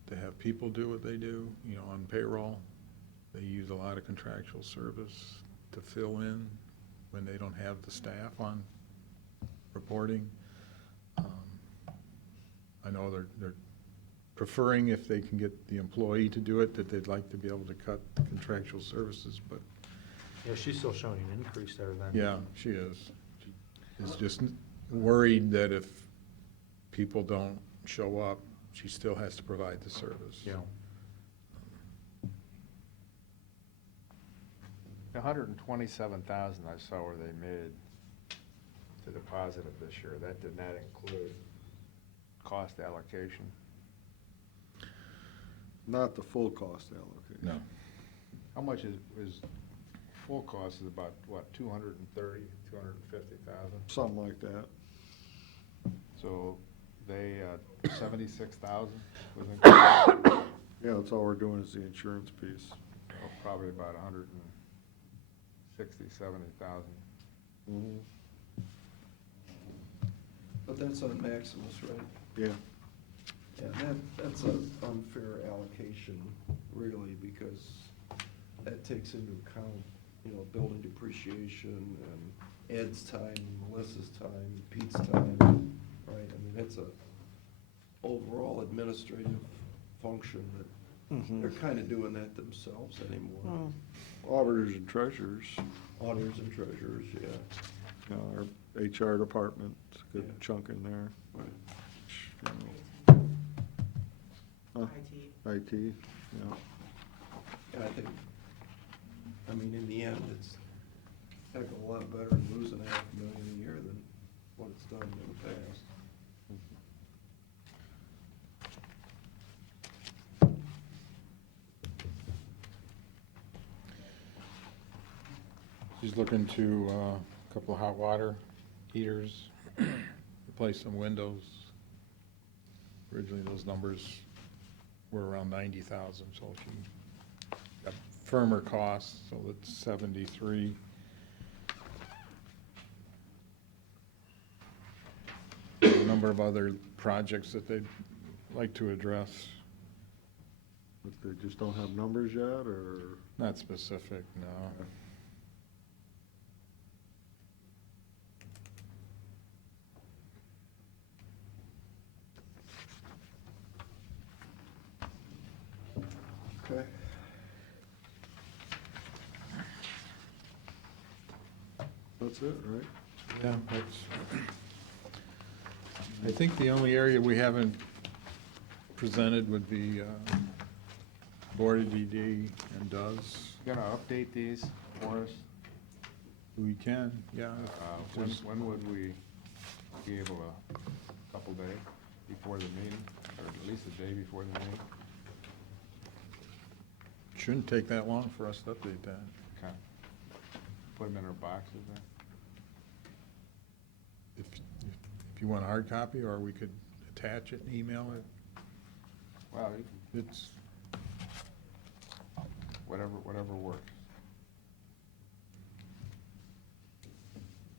to have people do what they do, on payroll. They use a lot of contractual service to fill in when they don't have the staff on reporting. I know they're preferring, if they can get the employee to do it, that they'd like to be able to cut contractual services, but Yeah, she's still showing an increase there then. yeah, she is. She is just worried that if people don't show up, she still has to provide the service. Yeah. 127,000 I saw where they made to the positive this year. That did not include cost allocation. not the full cost allocation. No. How much is full cost is about, what, 230, 250,000? Something like that. So they, 76,000 was included? Yeah, that's all we're doing is the insurance piece. Oh, probably about 160, 70,000. Mm-hmm. But that's on Maximus, right? Yeah. Yeah, that's an unfair allocation, really, because that takes into account, you know, building depreciation and Ed's time, Melissa's time, Pete's time, right? I mean, it's a overall administrative function that they're kind of doing that themselves anymore. Auditors and treasurers, Auditors and treasurers, yeah. our HR department, a good Yeah. chunk in there. IT. IT, yeah. And I think, I mean, in the end, it's a heck of a lot better than losing $500,000 a year than what it's done in the past. She's looking to a couple of hot water heaters, replace some windows. Originally, those numbers were around 90,000, so she got firmer costs, so that's 73. A number of other projects that they'd like to address, But they just don't have numbers yet, or? not specific, no. Okay. That's it, right? Yeah, that's, I think the only area we haven't presented would be Board of DD and does. Gonna update these for us? We can, yeah. When would we be able to, a couple days before the meeting, or at least a day before the meeting? Shouldn't take that long for us to update that. Okay. Put them in our boxes there? If you want a hard copy, or we could attach it and email it, Well, it's, whatever works.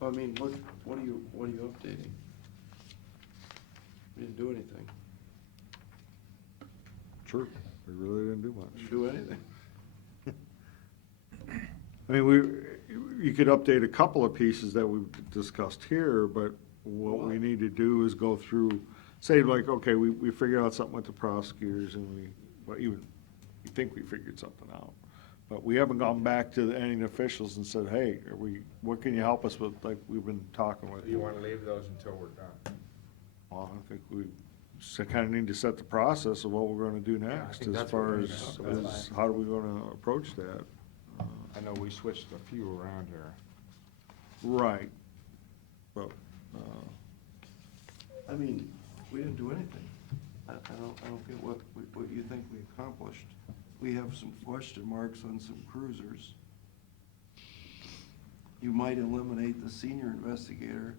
I mean, what are you updating? We didn't do anything. True, we really didn't do much. Didn't do anything. I mean, you could update a couple of pieces that we've discussed here, but what we need to do is go through, say like, okay, we figured out something with the prosecutors and we think we figured something out. But we haven't gone back to any officials and said, hey, what can you help us with, like we've been talking with. Do you wanna leave those until we're done? Well, I think we kind of need to set the process of what we're gonna do next, think as that's what far we as, need to talk about. as how do we gonna approach that? I know we switched a few around here. Right, but, I mean, we didn't do anything. I don't get what you think we accomplished. We have some question marks on some cruisers. You might eliminate the senior investigator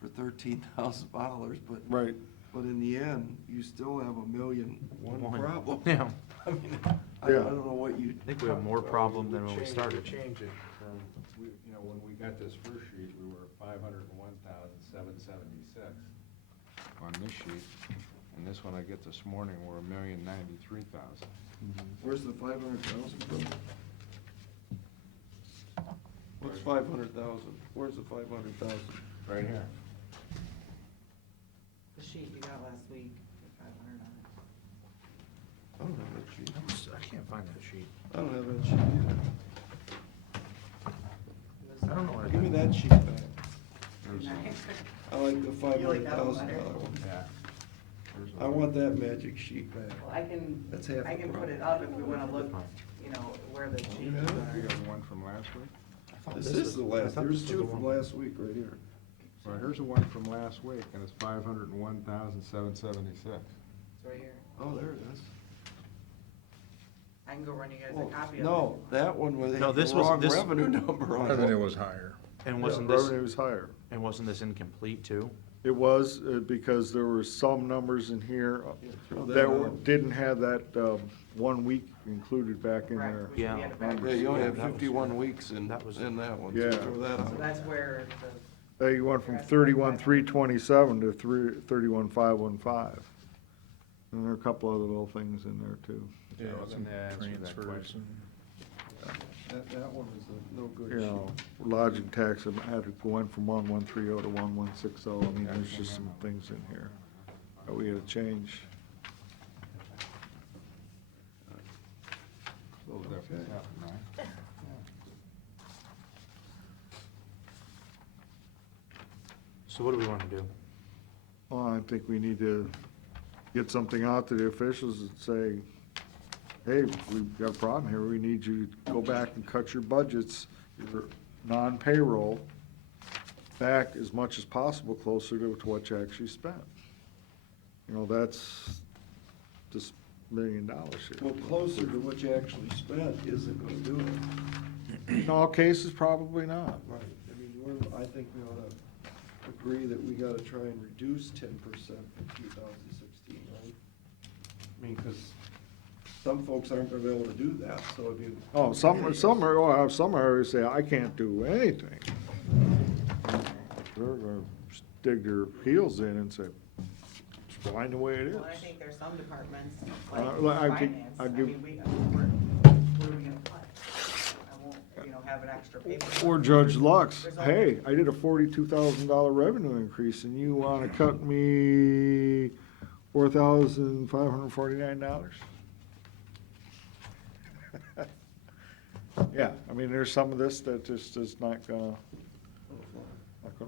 for $13,000, but. right, But in the end, you still have $1.1 million problem. Yeah, I mean, I Yeah. don't know what you. I think we have more problem than when we started. Change it from, when we got this first sheet, we were 501,776 on this sheet. And this one I get this morning, we're 1,093,000. Where's the 500,000 from? What's 500,000? Where's the 500,000? Right here. The sheet you got last week, with 500 on it. I don't have that sheet. I can't find that sheet. I don't have that sheet either. I don't know what I Give me got. that sheet back. Nice. I like the You like that one $500,000 better? one. Yeah. Here's the I want that magic sheet back. Well, I can, That's half I the can put problem. it up if we wanna look, where the You changes have it? You are. got the one from last week? This is the last, I thought there's this was two the from one. last week right here. Well, here's the one from last week, and it's 501,776. It's right here. Oh, there it is. I can go run you guys a Well, copy of it. no, that one was No, the this was- wrong this- revenue number on Revenue it. was higher. And yeah, wasn't this, revenue was higher. and wasn't this incomplete too? It was, because there were some numbers in here throw that that out. didn't have that 1 week included back in Correct, there. which we Yeah. had it Yeah, backwards. you only Yeah, have that was- 51 weeks in that was- that one, Yeah. so throw that So out. that's where the, You went from 31,327 to 31,515. And there are a couple other little things in there too. Yeah, So, some and answer that transfers question. and. That one is a no good You know, sheet. lodging tax, I had to go in from 1130 to 1160. I mean, there's just some things in here that we had to change. Okay. So what do we want to do? Well, I think we need to get something out to the officials and say, hey, we've got a problem here, we need you to go back and cut your budgets, your non-payroll, back as much as possible closer to what you actually spent. You know, that's just $1 million here. Well, closer to what you actually spent isn't gonna do it. In all cases, probably not. Right, I mean, I think we ought to agree that we gotta try and reduce 10% from 2016, right? I mean, because some folks aren't gonna be able to do that, so if you. Oh, some areas say, I can't do anything. They're gonna dig their heels in and say, it's fine the way it is. Well, I think there's some departments, Well, like I think- finance, I I give- mean, where are we gonna cut? I won't, have an extra paper. Or Judge Lux, There's only- hey, I did a $42,000 revenue increase and you wanna cut me $4,549? Yeah, I mean, there's some of this that just is not gonna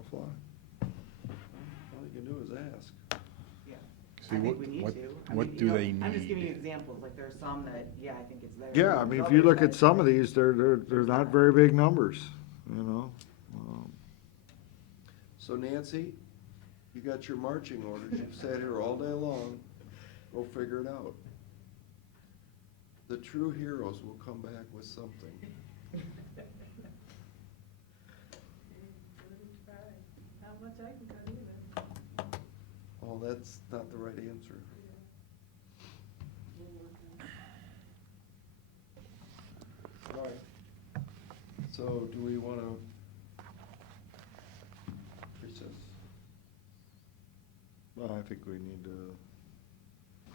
fly. All you can do is ask. Yeah, See, I what- think we need what- to. what do they I'm just giving you need? examples, like there's some that, yeah, I think it's there. Yeah, I mean, if There's you others look at that- some of these, they're not very big numbers, you know? So Nancy, you got your marching orders, you've sat here all day long, go figure it out. The true heroes will come back with something. Not much I can cut either. Oh, that's not the right answer. All right. So do we wanna recess? Well, I think we need to,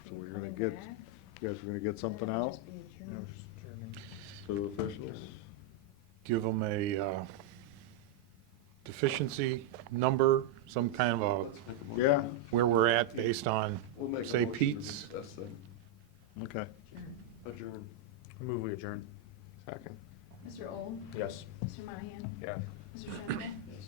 so we're gonna get, you guys are gonna get something out to the officials? Give them a deficiency number, some kind of Let's make a motion. Yeah, where we're at based on, We'll make a say, motion to Pete's. recess then. okay. Adjourn. Move we adjourn. Second. Mr. Old? Yes. Mr. Monahan? Yes. Mr. Shannon? Yes.